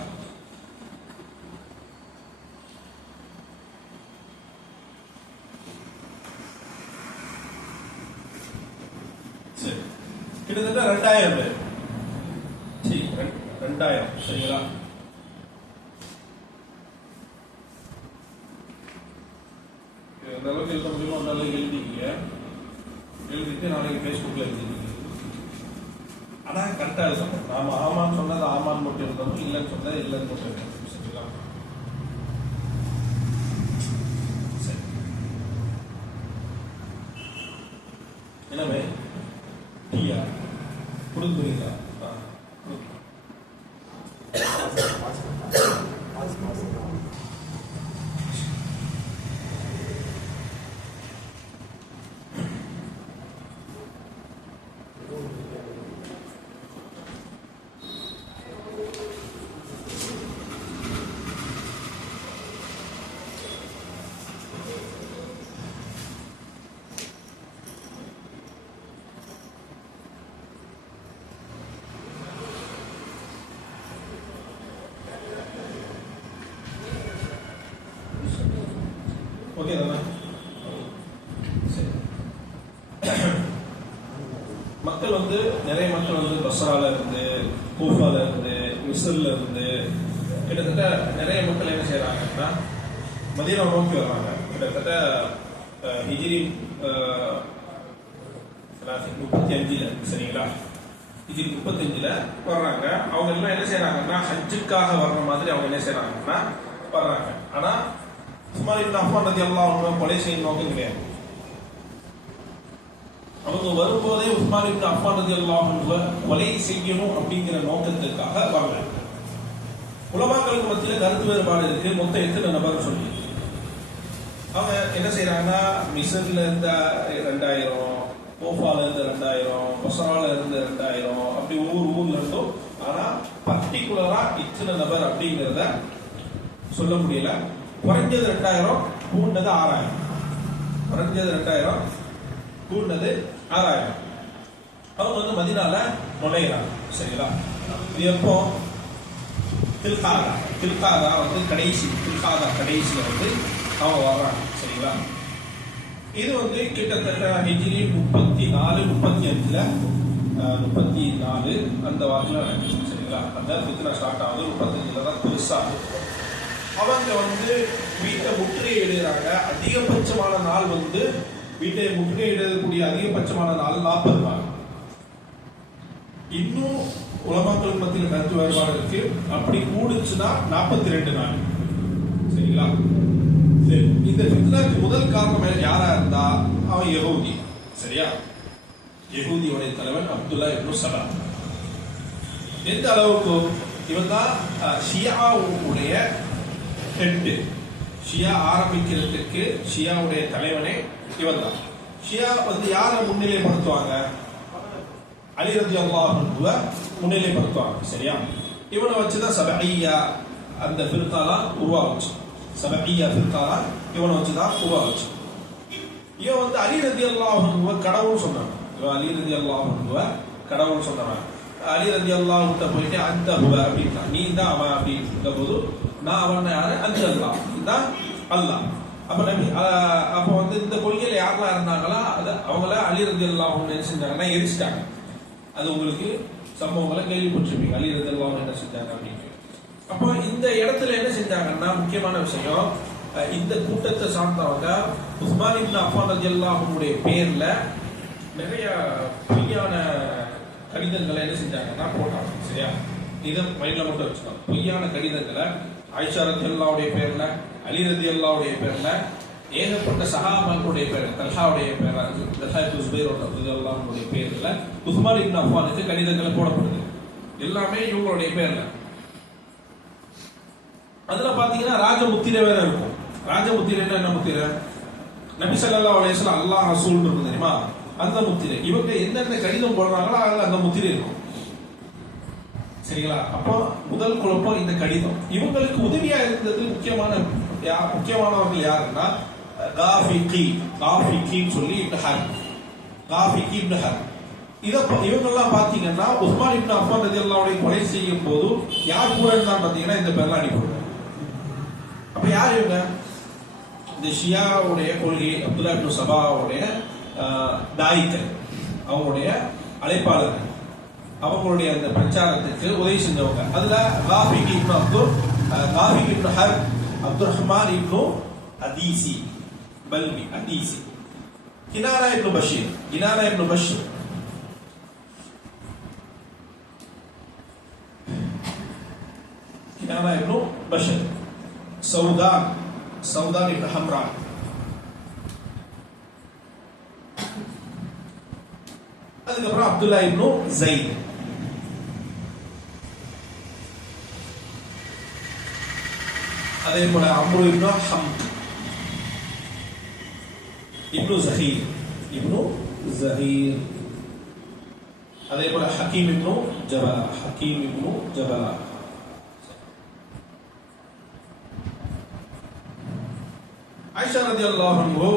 சரி, கிட்டத்தட்ட 2000 பேர். சரி, 2000. சரிங்களா? எந்த அளவுக்கு எழுத முடியுமோ அந்த அளவுக்கு எழுதிக்கீங்க. எழுதிட்டு நாளைக்கு ஃபேஸ்புக்கில் எழுதிக்கீங்க. ஆனால் கரெக்டாக எழுதணும். நாம ஆமான்னு சொன்னது ஆமான்னு மட்டும் எழுதணும், இல்லைன்னு சொன்னது இல்லைன்னு மட்டும் எழுதணும். சரிங்களா? சரி, என்னவே டீயா கொடுக்குறீங்களா? ஓகே தானே? சரி. மக்கள் வந்து நிறைய மக்கள் வந்து பஸ்ரால இருந்து, கூஃபால இருந்து, மிஸ்ர்ல இருந்து கிட்டத்தட்ட நிறைய மக்கள் என்ன செய்யறாங்கன்னா மதீனா நோக்கி வர்றாங்க. கிட்டத்தட்ட ஹிஜ்ரி 35 சரிங்களா? ஹிஜ்ரி 35 வர்றாங்க. அவங்க எல்லாம் என்ன செய்யறாங்கன்னா ஹஜ்ஜுக்காக வர்ற மாதிரி அவங்க என்ன செய்யறாங்கன்னா வர்றாங்க. ஆனா உஸ்மான் இப்னு அஃபான் ரலியல்லாஹு அன்ஹு கொலை செய்யும் நோக்கம் கிடையாது. அவங்க வரும்போதே உஸ்மான் இப்னு அஃபான் ரலியல்லாஹு அன்ஹு கொலை செய்யணும் அப்படிங்கிற நோக்கத்துக்காக வரல. உலமாக்களுக்கு மத்தியில கருத்து வேறுபாடு இருக்கு, மொத்தம் எத்தனை நபர் சொல்லி. அவங்க என்ன செய்யறாங்கன்னா மிஸ்ர்ல இருந்த 2000, கோஃபால இருந்து 2000, பஸ்ரால இருந்து 2000, அப்படி ஒவ்வொரு ஊர்ல இருந்தும். ஆனா பர்டிகுலரா இத்தனை நபர் அப்படிங்கிறத சொல்ல முடியல. குறைஞ்சது 2000, கூண்டது 6000. குறைஞ்சது 2000, கூண்டது 6000. அவங்க வந்து மதீனால நுழையிறாங்க. சரிங்களா? இது எப்போ? தில்காதா வந்து கடைசி, தில்காதா கடைசியில வந்து அவங்க வர்றாங்க. சரிங்களா? இது வந்து கிட்டத்தட்ட ஹிஜ்ரி 34, 35 34 அந்த வாரத்தில் நடந்துச்சு. சரிங்களா? அந்த ஃபித்னா ஸ்டார்ட் ஆகுது 35 தான் பெருசா. அவங்க வந்து வீட்டை முற்றுகையிடுறாங்க. அதிகபட்சமான நாள் வந்து வீட்டை முற்றுகையிடக்கூடிய அதிகபட்சமான நாள் 40 நாள். இன்னும் உலமாக்கள் மத்தியில் கருத்து வேறுபாடு இருக்கு. அப்படி கூடுச்சுன்னா 42 நாள். சரிங்களா? இந்த ஃபித்னாக்கு முதல் காரணம் யாரா இருந்தா அவன் யஹூதி. சரியா? யஹூதியோட தலைவன் அப்துல்லா இப்னு சலாம். எந்த அளவுக்கு இவன் தான் ஷியாவுடைய ஹெட். ஷியா ஆரம்பிக்கிறதுக்கு ஷியாவுடைய தலைவனே இவன் தான். ஷியா வந்து யாரை முன்னிலைப்படுத்துவாங்க? அலி ரலியல்லாஹு அன்ஹுவை முன்னிலைப்படுத்துவாங்க. சரியா? இவனை வச்சுதான் சபையா அந்த ஃபிர்காலாம் உருவாச்சு. சபையா ஃபிர்காலாம் இவனை வச்சுதான் உருவாச்சு. இவன் வந்து அலி ரலியல்லாஹு அன்ஹுவை கடவுள் சொன்னான். இவன் அலி ரலியல்லாஹு அன்ஹுவை கடவுள் சொன்னவன். அலி ரலியல்லாஹு அன்ஹு போயிட்டு அந்த அப்படின்னா நீ தான் அவன் அப்படின்ற போது நான் அவன் யாரு? அந்த அல்லாஹ் தான் அல்லாஹ். அப்ப நபி அப்போ வந்து இந்த கொள்கையில யாரெல்லாம் இருந்தாங்களா அவங்கள அலி ரலியல்லாஹு அன்ஹு என்ன செஞ்சாங்கன்னா எரிச்சிட்டாங்க. அது உங்களுக்கு சம்பவங்களை கேள்விப்பட்டிருப்பீங்க. அலி ரலியல்லாஹு அன்ஹு என்ன செஞ்சாங்க அப்படின்னு. அப்போ இந்த இடத்துல என்ன செஞ்சாங்கன்னா முக்கியமான விஷயம், இந்த கூட்டத்தை சார்ந்தவங்க உஸ்மான் இப்னு அஃபான் ரலியல்லாஹு அன்ஹுடைய பேர்ல நிறைய பொய்யான கடிதங்களை என்ன செஞ்சாங்கன்னா போட்டாங்க. சரியா? இதை மைண்ட்ல மட்டும் வச்சுக்கோங்க. பொய்யான கடிதங்களை ஆயிஷா ரலியல்லாஹுடைய பேர்ல, அலி ரலியல்லாஹுடைய பேர்ல, ஏகப்பட்ட சஹாபாக்களுடைய பேர், தல்ஹாவுடைய பேர், தல்ஹா இப்னு ஸுபைர் ரலியல்லாஹு அன்ஹுடைய பேர்ல உஸ்மான் இப்னு அஃபானுக்கு கடிதங்களை போடப்படுது. எல்லாமே இவங்களுடைய பேர்ல. அதுல பாத்தீங்கன்னா ராஜமுத்திரை வேற இருக்கும். ராஜமுத்திரை என்ன முத்திரை? நபி ஸல்லல்லாஹு அலைஹி வஸல்லம் அல்லாஹ் ரசூல் இருக்கு தெரியுமா? அந்த முத்திரை. இவங்க எந்தெந்த கடிதம் போடுறாங்களோ அதுல அந்த முத்திரை இருக்கும். சரிங்களா? அப்போ முதல் குழப்பம் இந்த கடிதம். இவங்களுக்கு உதவியா இருந்தது முக்கியமானவர்கள் யாருன்னா காஃபிகி சொல்லி இப்னு ஹர்ப், காஃபிகி இப்னு ஹர்ப். இவங்கெல்லாம் பாத்தீங்கன்னா உஸ்மான் இப்னு அஃபான் ரலியல்லாஹு அன்ஹு கொலை செய்யும் போது யார் கூட இருந்தான்னு பாத்தீங்கன்னா இந்த பேர்லாம் அடிப்படும். அப்ப யார் இவங்க? இந்த ஷியாவுடைய கொள்கை அப்துல்லா இப்னு சபாவுடைய தாயிக்கள், அவங்களுடைய அழைப்பாளர்கள், அவங்களுடைய அந்த பிரச்சாரத்துக்கு உதவி செஞ்சவங்க. அதுல காஃபிகி இப்னு ஹர்ப், அப்துல் ரஹ்மான் இப்னு அதீசி பல்வி அதீசி, கினானா இப்னு பஷீர், சௌதான் இப்னு ஹம்ரான், அதுக்கப்புறம் அப்துல்லா இப்னு ஸைத், அதே போல அம்ரு இப்னு ஹம்த், இப்னு ஸஹீர், அதே போல ஹக்கீம் இப்னு ஜபலா. ஆயிஷா ரலியல்லாஹு அன்ஹா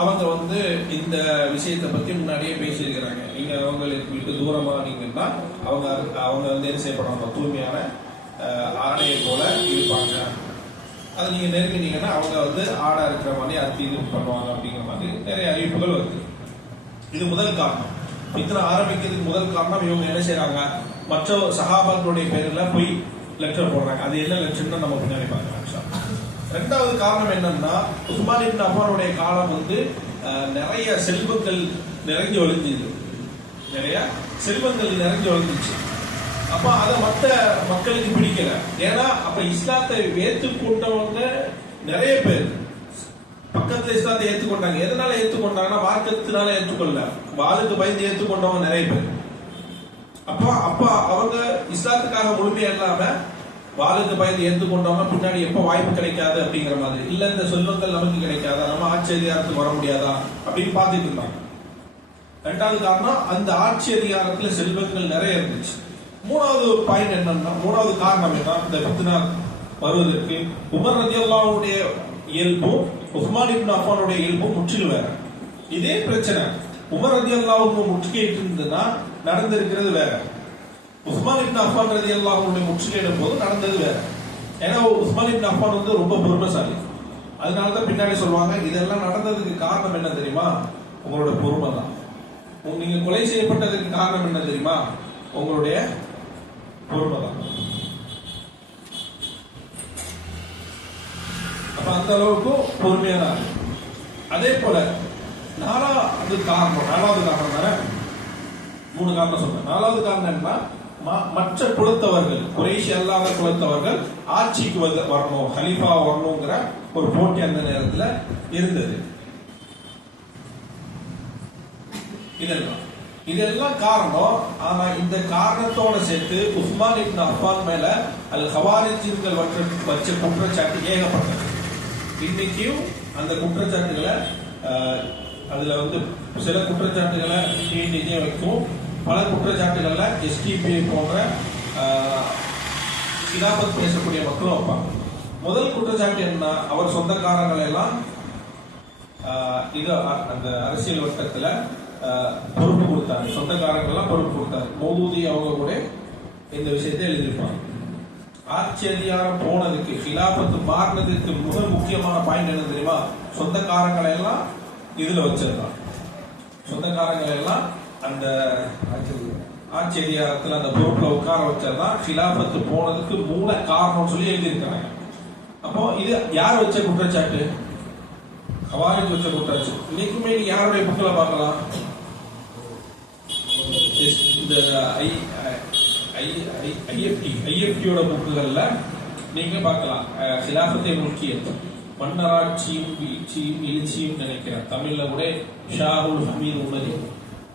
அவங்க இந்த விஷயத்தை பத்தி முன்னாடியே பேசியிருக்கிறாங்க. நீங்க அவங்களுக்கு தூரமா நீங்கன்னா அவங்க என்ன செய்யப்படுறாங்க, தூய்மையான ஆடையை போல இருப்பாங்க. அதை நீங்க நெருங்கினீங்கன்னா அவங்க ஆடா இருக்கிற மாதிரி அத்தி இது பண்ணுவாங்க அப்படிங்கிற மாதிரி நிறைய அறிவிப்புகள் வருது. இது முதல் காரணம். இத்தனை ஆரம்பிக்கிறதுக்கு முதல் காரணம் இவங்க என்ன செய்யறாங்க, மற்ற சஹாபாக்களுடைய பேர்ல போய் லெட்டர் போடுறாங்க. அது என்ன லெட்டர்னு நம்ம பின்னாடி பார்க்கலாம். ரெண்டாவது காரணம் என்னன்னா, உஸ்மான் இப்னு அஃபானுடைய காலம் நிறைய செல்வங்கள் நிறைஞ்சு ஒழிஞ்சிச்சு. அப்ப அதை மற்ற மக்களுக்கு பிடிக்கல. ஏன்னா அப்ப இஸ்லாத்தை ஏற்றுக்கொண்டவங்க நிறைய பேர் பக்கத்துல இஸ்லாத்தை ஏற்றுக்கொண்டாங்க. எதனால ஏற்றுக்கொண்டாங்கன்னா, மார்க்கத்தினால ஏற்றுக்கொள்ள, வாளுக்கு பயந்து ஏற்றுக்கொண்டவங்க நிறைய பேர். அப்ப அவங்க இஸ்லாத்துக்காக முழுமையா இல்லாம வாளுக்கு பயந்து ஏற்றுக்கொண்டவங்க பின்னாடி எப்ப வாய்ப்பு கிடைக்காது அப்படிங்கிற மாதிரி, இல்ல இந்த செல்வங்கள் நமக்கு கிடைக்காதா, நம்ம ஆட்சி அதிகாரத்துக்கு வர முடியாதா அப்படின்னு பார்த்துட்டு இருந்தாங்க. ரெண்டாவது காரணம், அந்த ஆட்சி அதிகாரத்துல செல்வங்கள் நிறைய இருந்துச்சு. மூணாவது பாயிண்ட் என்னன்னா, மூணாவது காரணம் என்ன, இந்த ஃபித்னா வருவதற்கு உமர் ரலியல்லாஹு அன்ஹுடைய இயல்பும் உஸ்மான் இப்னு அஃபானுடைய இயல்பும் முற்றிலும் வேற. இதே பிரச்சனை உமர் ரலியல்லாஹு அன்ஹு முற்றுகையிட்டு இருந்ததுன்னா நடந்திருக்கிறது வேற, உஸ்மான் இப்னு அஃபான் ரலியல்லாஹு அன்ஹு முற்றுகையிடும் போது நடந்தது வேற. ஏன்னா உஸ்மான் இப்னு அஃபான் ரொம்ப பொறுமைசாலி. அதனாலதான் பின்னாடி சொல்லுவாங்க, இதெல்லாம் நடந்ததுக்கு காரணம் என்ன தெரியுமா, உங்களோட பொறுமை தான். நீங்க கொலை செய்யப்பட்டதுக்கு காரணம் என்ன தெரியுமா, உங்களுடைய பொறுமை தான். அப்ப அந்த அளவுக்கு பொறுமையான. அதே போல நாலாவது காரணம் தானே, 3 காரணம் சொன்னேன். நாலாவது காரணம் என்ன, மற்ற குலத்தவர்கள், குறைஷி அல்லாத குலத்தவர்கள் ஆட்சிக்கு வரணும், ஹலீஃபா வரணுங்கிற ஒரு போட்டி அந்த நேரத்தில் இருந்தது. இதெல்லாம் காரணம். ஆனா இந்த காரணத்தோட சேர்த்து உஸ்மான் இப்னு அஃபான் மேல அல் ஹவாரிஜின்கள் வச்ச குற்றச்சாட்டு ஏகப்பட்டது. இன்னைக்கும் அந்த குற்றச்சாட்டுகளை அதுல சில குற்றச்சாட்டுகளை நீதியை வைக்கும், பல குற்றச்சாட்டுகள்ல எஸ்டிபிஐ போன்ற கிலாபத் பேசக்கூடிய மக்களும் வைப்பாங்க. முதல் குற்றச்சாட்டு என்ன, அவர் சொந்தக்காரங்களை எல்லாம் இது அந்த அரசியல் வட்டத்துல பொறுப்பு கொடுத்தாங்க, சொந்தக்காரங்கள் எல்லாம் பொறுப்பு கொடுத்தாங்க. மௌதூதி அவங்க கூட இந்த விஷயத்தை எழுதியிருப்பாங்க. ஆட்சி அதிகாரம் போனதுக்கு, கிலாபத்து மாறினதுக்கு மிக முக்கியமான பாயிண்ட் என்ன தெரியுமா, சொந்தக்காரங்களை எல்லாம் இதுல வச்சிருந்தான். சொந்தக்காரங்களை எல்லாம் அந்த ஆட்சி அதிகாரத்தில் அந்த பொறுப்புல உட்கார வச்சதுதான் கிலாபத்து போனதுக்கு மூல காரணம் சொல்லி எழுதியிருக்காங்க. அப்போ இது யார் வச்ச குற்றச்சாட்டு, ஹவாரிஜ் வச்ச குற்றச்சாட்டு. இன்னைக்குமே யாருடைய புக்ல பார்க்கலாம், இந்த ஐஎஃப்டியோட புக்குகள்ல நீங்க பார்க்கலாம். கிலாபத்தை முக்கியம், மன்னராட்சியும் வீழ்ச்சியும் எழுச்சியும் நினைக்கிறேன். தமிழ்ல கூட ஷாஹுல் ஹமீது உமரி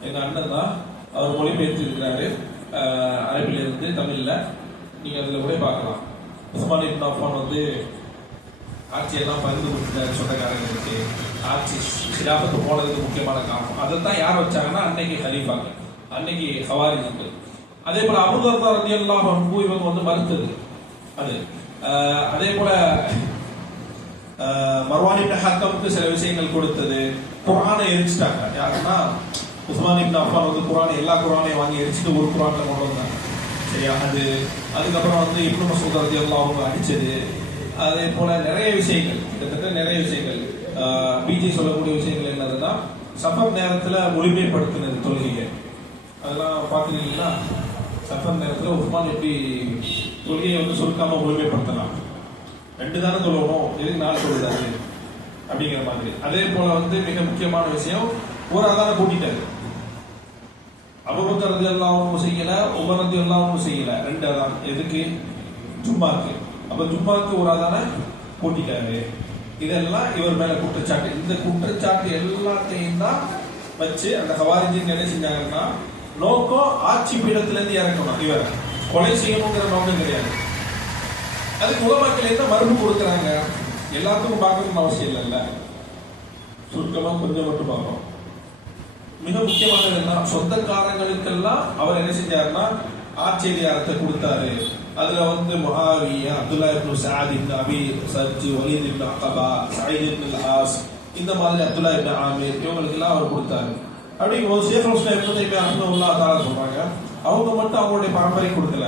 எங்க அண்ணன் தான், அவர் மொழிபெயர்த்து இருக்கிறாரு அரபில இருந்து தமிழ்ல. நீங்க அதுல கூட பார்க்கலாம். உஸ்மான் இப்னு அஃபான் ஆட்சியெல்லாம் பகிர்ந்து கொடுத்தாரு சொந்தக்காரங்களுக்கு. ஆட்சி கிலாபத்து போனதுக்கு முக்கியமான காரணம் அதைத்தான் யார் வச்சாங்கன்னா அன்னைக்கு ஹலீஃபாங்க, அன்னைக்கு ஹவாரிஜிகள். அதே போல அபூ தர்தா ரலியல்லாஹு அன்ஹு இவங்க மறுத்தது அது. அதே போல மர்வான் இப்னு ஹக்கம்க்கு சில விஷயங்கள் கொடுத்தது. குர்ஆனை எரிச்சிட்டாங்க. யாருன்னா உஸ்மான் இப்னு அஃபான் வந்து எல்லா குர்ஆனையும் வாங்கி எரிச்சிட்டு ஒரு குர்ஆனை கொண்டு வந்தாங்க. சரியா? அதுக்கப்புறம் வந்து இப்னு மஸ்ஊத் ரலியல்லாஹு அன்ஹு அடிச்சது. அதே போல நிறைய விஷயங்கள், கிட்டத்தட்ட நிறைய விஷயங்கள். பிஜி சொல்லக்கூடிய விஷயங்கள் என்னதுன்னா, சஃபர் நேரத்துல முழுமைப்படுத்தினது தொழுகையை. அதெல்லாம் பார்த்துருக்கீங்களா? சஃபர் நேரத்துல உஸ்மான் எப்படி தொழுகையை வந்து சுருக்காம முழுமைப்படுத்தலாம். 2 தானே தொழணும், எதுக்கு 4 தொழுதாது அப்படிங்கிற மாதிரி. அதே போல வந்து மிக முக்கியமான விஷயம், ஒரு அதான கூட்டிட்டாரு. அபூபக்கர் ரலியல்லாஹு அன்ஹு செய்யல, உமர் ரலியல்லாஹு அன்ஹு செய்யல. 2 அதான். எதுக்கு? ஜும்மாக்கு. அப்ப ஜும்மாக்கு ஒரு அதான கூட்டிட்டாரு. இதெல்லாம் இவர் மேல குற்றச்சாட்டு. இந்த குற்றச்சாட்டு எல்லாத்தையும் தான் வச்சு அந்த ஹவாரிஜின் என்ன செஞ்சாங்கன்னா, நோக்கம் ஆட்சி பீடத்துல இருந்து இறக்கணும், இவர் கொலை செய்யணுங்கிற நோக்கம் கிடையாது. அதுக்கு உலமாக்கள் என்ன மறுப்பு கொடுக்குறாங்க, எல்லாத்துக்கும் பார்க்கணும்னு அவசியம் இல்லைல்ல, சுருக்கமா கொஞ்சம் மட்டும் பார்ப்போம். மிக முக்கியமானது என்ன, சொந்தக்காரங்களுக்கெல்லாம் அவர் என்ன செஞ்சாருன்னா ஆட்சி அதிகாரத்தை கொடுத்தாரு. அதுல வந்து Muawiya, Abdullah ibn Saad ibn Abi Sarh, Walid ibn Uqba, Saeed ibn As, இந்த மாதிரி அப்துல்லா இப்னு ஆமீர், இவங்களுக்கு எல்லாம் அவர் கொடுத்தாரு. அப்படிங்கும்போது ஷேக் உஸ்மான் இப்னு தைமியா ரஹ்மத்துல்லாஹி தஆலா சொல்றாங்க, அவங்க மட்டும் அவங்களுடைய பரம்பரை கொடுக்கல,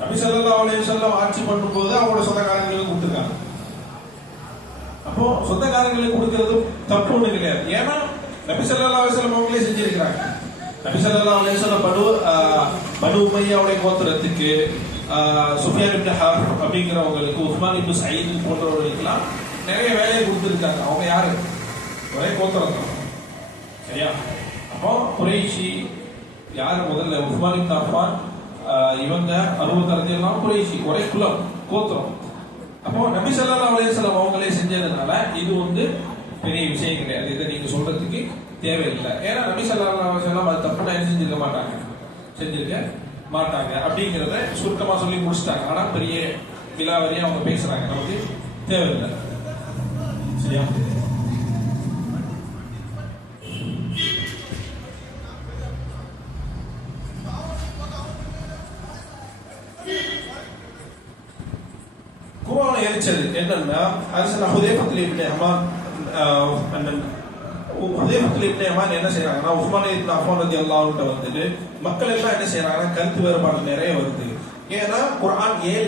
நபி ஸல்லல்லாஹு அலைஹி வஸல்லம் ஆட்சி பண்ணும்போது அவங்களுடைய சொந்தக்காரங்களுக்கு கொடுத்துருக்காங்க. அப்போ சொந்தக்காரங்களுக்கு கொடுக்கறது தப்பு ஒண்ணு கிடையாது. ஏன்னா நபி ஸல்லல்லாஹு அலைஹி வஸல்லம் அவங்களே செஞ்சிருக்கிறாங்க. நபி ஸல்லல்லாஹு அலைஹி வஸல்லம் பனு உமையாவுடைய கோத்திரத்துக்கு, சுஃபியான் இப்னு ஹாரிஸ் அப்படிங்கிறவங்களுக்கு, உஸ்மான் இப்னு சயீத் போன்றவர்களுக்கெல்லாம் நிறைய வேலையை கொடுத்துருக்காங்க. அவங்க யாரு? ஒரே கோத்திரம் தான். சரியா? அப்போ குறைஷி யாரு? முதல்ல உஸ்மான் இப்னு அஃபான், இவங்க 60 ரலியல்லாஹு குறைஷி, ஒரே குலம், கோத்திரம். அப்போ நபி ஸல்லல்லாஹு அலைஹி வஸல்லம் அவங்களே செஞ்சதுனால இது வந்து பெரிய விஷயம் கிடையாது. இதை நீங்க சொல்றதுக்கு தேவையில்லை. ஏன்னா நபி ஸல்லல்லாஹு அலைஹி வஸல்லம் அது தப்புனா செஞ்சிருக்க மாட்டாங்க அப்படிங்கிறத சுருக்கமா சொல்லி முடிச்சிட்டாங்க. ஆனா பெரிய விலாவரியா அவங்க பேசுறாங்க, நமக்கு தேவையில்லை. சரியா? குர்ஆனை எரிச்சது என்னன்னா, அரசன் ஹுதைஃபத்துல் இப்னு யமான் என்ன செய்யறாங்கன்னா, உஸ்மான் இப்னு அஃபான் ரலியல்லாஹு அன்ஹு வந்துட்டு மக்கள் எல்லாம் என்ன செய்யறாங்கன்னா, கருத்து வேறுபாடு நிறைய வருது. ஏன்னா குர்ஆன் 7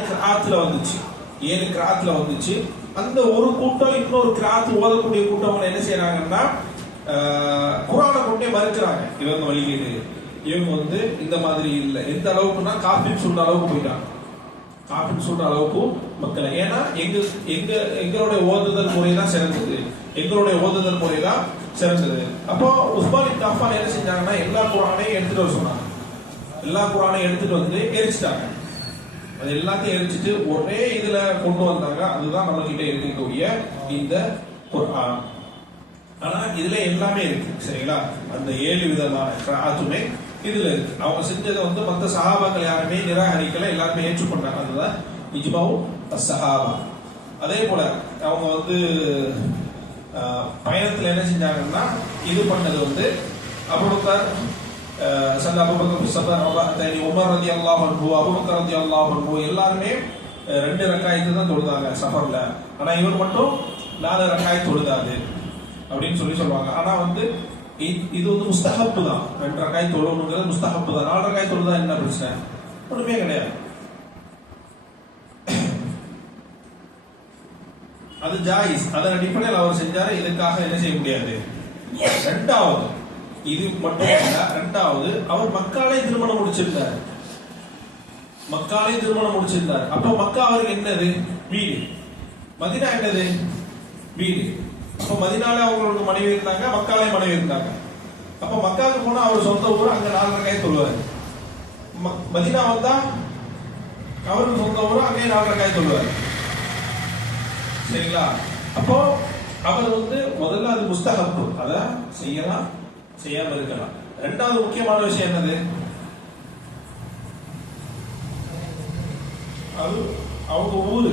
கிராத்துல வந்துச்சு. அந்த ஒரு கூட்டம் இன்னொரு கிராத் ஓதக்கூடிய கூட்டம் என்ன செய்யறாங்கன்னா, குர்ஆனை கொண்டே மறுக்கிறாங்க. இவங்க வழிகேடு, இவங்க வந்து இந்த மாதிரி இல்லை. எந்த அளவுக்குன்னா காஃபின்னு சொல்ற அளவுக்கு போயிட்டாங்க. காஃபின்னு சொல்ற அளவுக்கு மக்களை. ஏன்னா எங்களுடைய ஓதுதல் முறை தான் சிறந்தது, எங்களுடைய ஓதுதல் முறை தான் சிறந்தது. அப்போ உஸ்மான் இப்னு அஃபான் என்ன செஞ்சாங்கன்னா, எல்லா குர்ஆனையும் எடுத்துட்டு வர சொன்னாங்க. எல்லா குர்ஆனையும் எடுத்துட்டு வந்து எரிச்சிட்டாங்க. அது எல்லாத்தையும் எரிச்சிட்டு ஒரே இதுல கொண்டு வந்தாங்க. அதுதான் நம்ம கிட்ட இருக்கக்கூடிய இந்த குர்ஆன். ஆனா இதுல எல்லாமே இருக்கு. சரிங்களா? அந்த 7 விதமான கிராத்துமே இதுல இருக்கு. அவங்க செஞ்சதை வந்து மற்ற சஹாபாக்கள் யாருமே நிராகரிக்கல, எல்லாருமே ஏற்றுக்கொண்டாங்க. அதுதான் இஜ்மாஉ அஸ்ஸஹாபா. அதே போல அவங்க வந்து பயணத்துல என்ன செஞ்சாங்கன்னா, இது பண்ணது வந்து அபூபக்கர் உமர் ரலியல்லாஹு அன்ஹு, அபூபக்கர் ரலியல்லாஹு அன்ஹு எல்லாருமே 2 ரக்காயத்து தான் தொழுதாங்க சஃபர்ல. ஆனா இவர் மட்டும் 4 ரக்காயத் தொழுதாது அப்படின்னு சொல்லுவாங்க. ஆனா வந்து இது வந்து முஸ்தஹப்பு தான். 2 ரக்காயத் தொழணுங்கிறது முஸ்தஹப்பு தான். 4 ரக்காயத் தொழுதா என்ன பிரச்சனை? ஒண்ணுமே கிடையாது. அது ஜாயிஸ். அதன் அடிப்படையில் அவர் செஞ்சாரு. இதுக்காக என்ன செய்ய முடியாது. 2வது இது மட்டும் இல்ல, 2வது அவர் மக்காலே திருமணம் முடிச்சிருந்தார். அப்ப மக்கா அவருக்கு என்னது? வீடு. மதீனா என்னது? வீடு. அப்ப மதீனால அவங்களோட மனைவி இருந்தாங்க, மக்காலே மனைவி இருந்தாங்க. அப்ப மக்காவுக்கு போனா அவர் சொந்த ஊர், அங்க 4 ரக்காயத் தொழுவாரு. மதீனா வந்தா அவருக்கு சொந்த ஊர், அங்கே 4 ரக்காயத் தொழுவாரு. சரிங்களா? அப்போ அவர் வந்து முதல்ல அது முஸ்தஹப்பு, அத செய்யலாம், செய்யாம இருக்கலாம். 2வது முக்கியமான விஷயம் என்னது? அது அவங்க ஊரு.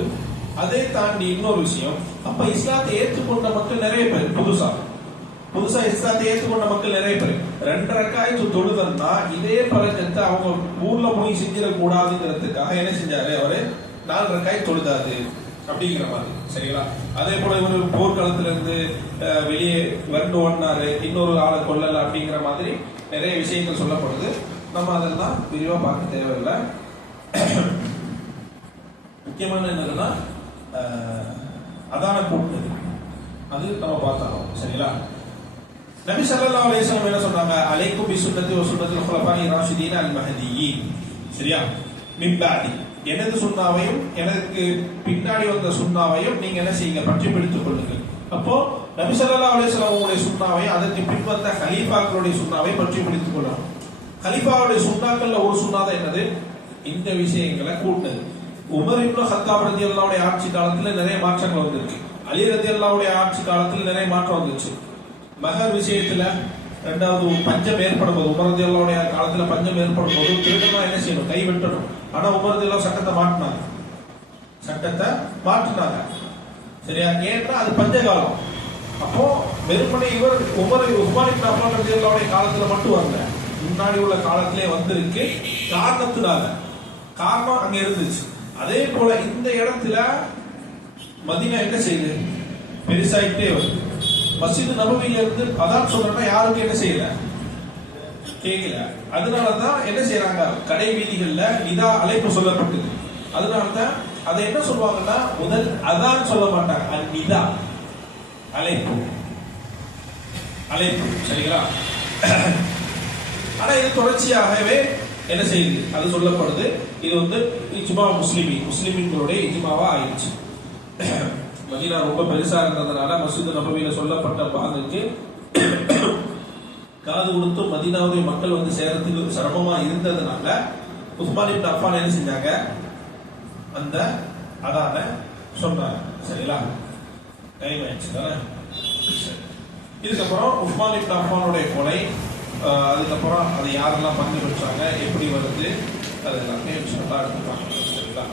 அதை தாண்டி இன்னொரு விஷயம், அப்ப இஸ்லாத்தை ஏற்றுக்கொண்ட மக்கள் நிறைய பேர், புதுசா இஸ்லாத்தை ஏற்றுக்கொண்ட மக்கள் நிறைய பேர். 2 ரக்காயத்து தொழுதன்னா இதே பழக்கத்தை அவங்க ஊர்ல போய் செஞ்சிடக்கூடாதுங்கிறதுக்காக என்ன செஞ்சாரு? அவரு 4 ரக்காயத் தொழுதாது. அப்படிங்கிற மாதிரி. சரிங்களா? அதே போல இவர் போர்க்களத்துல இருந்து வெளியே வந்து ஓடினாரு, இன்னொரு ஆளை கொல்லல அப்படிங்கிற மாதிரி நிறைய விஷயங்கள் சொல்லப்படுது. நம்ம அதெல்லாம் விரிவா பார்க்க தேவையில்லை. முக்கியமான என்னதுன்னா அதான கூட்டு அது நம்ம பார்த்தாலும். சரிங்களா? நபி ஸல்லல்லாஹு அலைஹி வஸல்லம் என்ன சொன்னாங்க? அலைக்கும் பி சுன்னத்தி வ சுன்னத்தில் குலஃபாஇ ராஷிதீன் அல் மஹ்தியீன். சரியா? மின் பஅதி, எனது சுன்னாவையும் எனக்கு பின்னாடி வந்த சுன்னாவையும் நீங்க என்ன செய்யுங்க? பற்றி பிடித்துக் கொள்ளுங்கள். அப்போ நபி ஸல்லல்லாஹு அலைஹி வஸல்லம் உடைய சுன்னாவை, அதற்கு பின் வந்த கலீஃபாக்களுடைய சுன்னாவை பற்றி பிடித்துக் கொள்ளணும். கலீஃபாவுடைய சுன்னாக்கள்ல ஒரு சுன்னா என்னது? இந்த விஷயங்களை கூட்டுது. உமர் இப்னு ஹத்தாப் ரலியல்லாஹு அன்ஹு ஆட்சி காலத்துல நிறைய மாற்றங்கள் வந்திருக்கு. அலி ரலியல்லாஹு அன்ஹு ஆட்சி காலத்துல நிறைய மாற்றம் வந்துச்சு. மகர் விஷயத்துல ரெண்டாவது பஞ்சம் ஏற்படும் போது, உமர் ரலியல்லாஹு அன்ஹு காலத்துல பஞ்சம் ஏற்படும் போது திருடனா என்ன செய்யணும்? கை வெட்டணும். ஆனா உமர் ரலியல்லாஹு சட்டத்தை மாற்றினாங்க. சரியா? ஏன்னா அது பஞ்சகாலம். அப்போ வெறுமனே இவர் உஸ்மான் இப்னு அஃபான் ரலியல்லாஹு அன்ஹு காலத்துல மட்டும் வரல, முன்னாடி உள்ள காலத்திலே வந்திருக்கு. காரணம் அங்க இருந்துச்சு. அதே போல இந்த இடத்துல மதீனா என்ன செய்யுது? பெருசாயிட்டே வருது. மஸ்ஜித் நபவியில இருந்து அதான் சொல்றேன்னா யாருக்கு என்ன செய்யல, கேட்கல. அதனாலதான் என்ன செய்யறாங்க? கடை வீதிகள்ல நிதா அழைப்பு சொல்லப்பட்டது. அதனாலதான் அதை என்ன சொல்லுவாங்கன்னா முதல் அதான் சொல்ல மாட்டாங்க, நிதா அழைப்பு. சரிங்களா? ஆனா இது தொடர்ச்சியாகவே என்ன செய்யுது? அது சொல்லப்படுது. இது வந்து இஜ்மா முஸ்லிம்களுடைய இஜ்மாவா ஆயிடுச்சு. மதீனா ரொம்ப பெருசா இருந்ததுனால மஸ்ஜித் நபவியில சொல்லப்பட்ட பாங்குக்கு காது கொடுத்து மதீனாவுடைய மக்கள் வந்து சேரத்துக்கு சிரமமா இருந்ததுனால உஸ்மான் இப்னு அஃபான் என்ன செஞ்சாங்க? அந்த அதான சொன்னாங்க. சரிங்களா? டைம் ஆயிடுச்சு தானே. இதுக்கப்புறம் உஸ்மான் இப்னு அஃபானுடைய கொலை, அதுக்கப்புறம் அதை யாரெல்லாம் பங்கு பெற்றாங்க, எப்படி வருது, அது எல்லாமே எடுத்துப்பாங்க. சரிங்களா?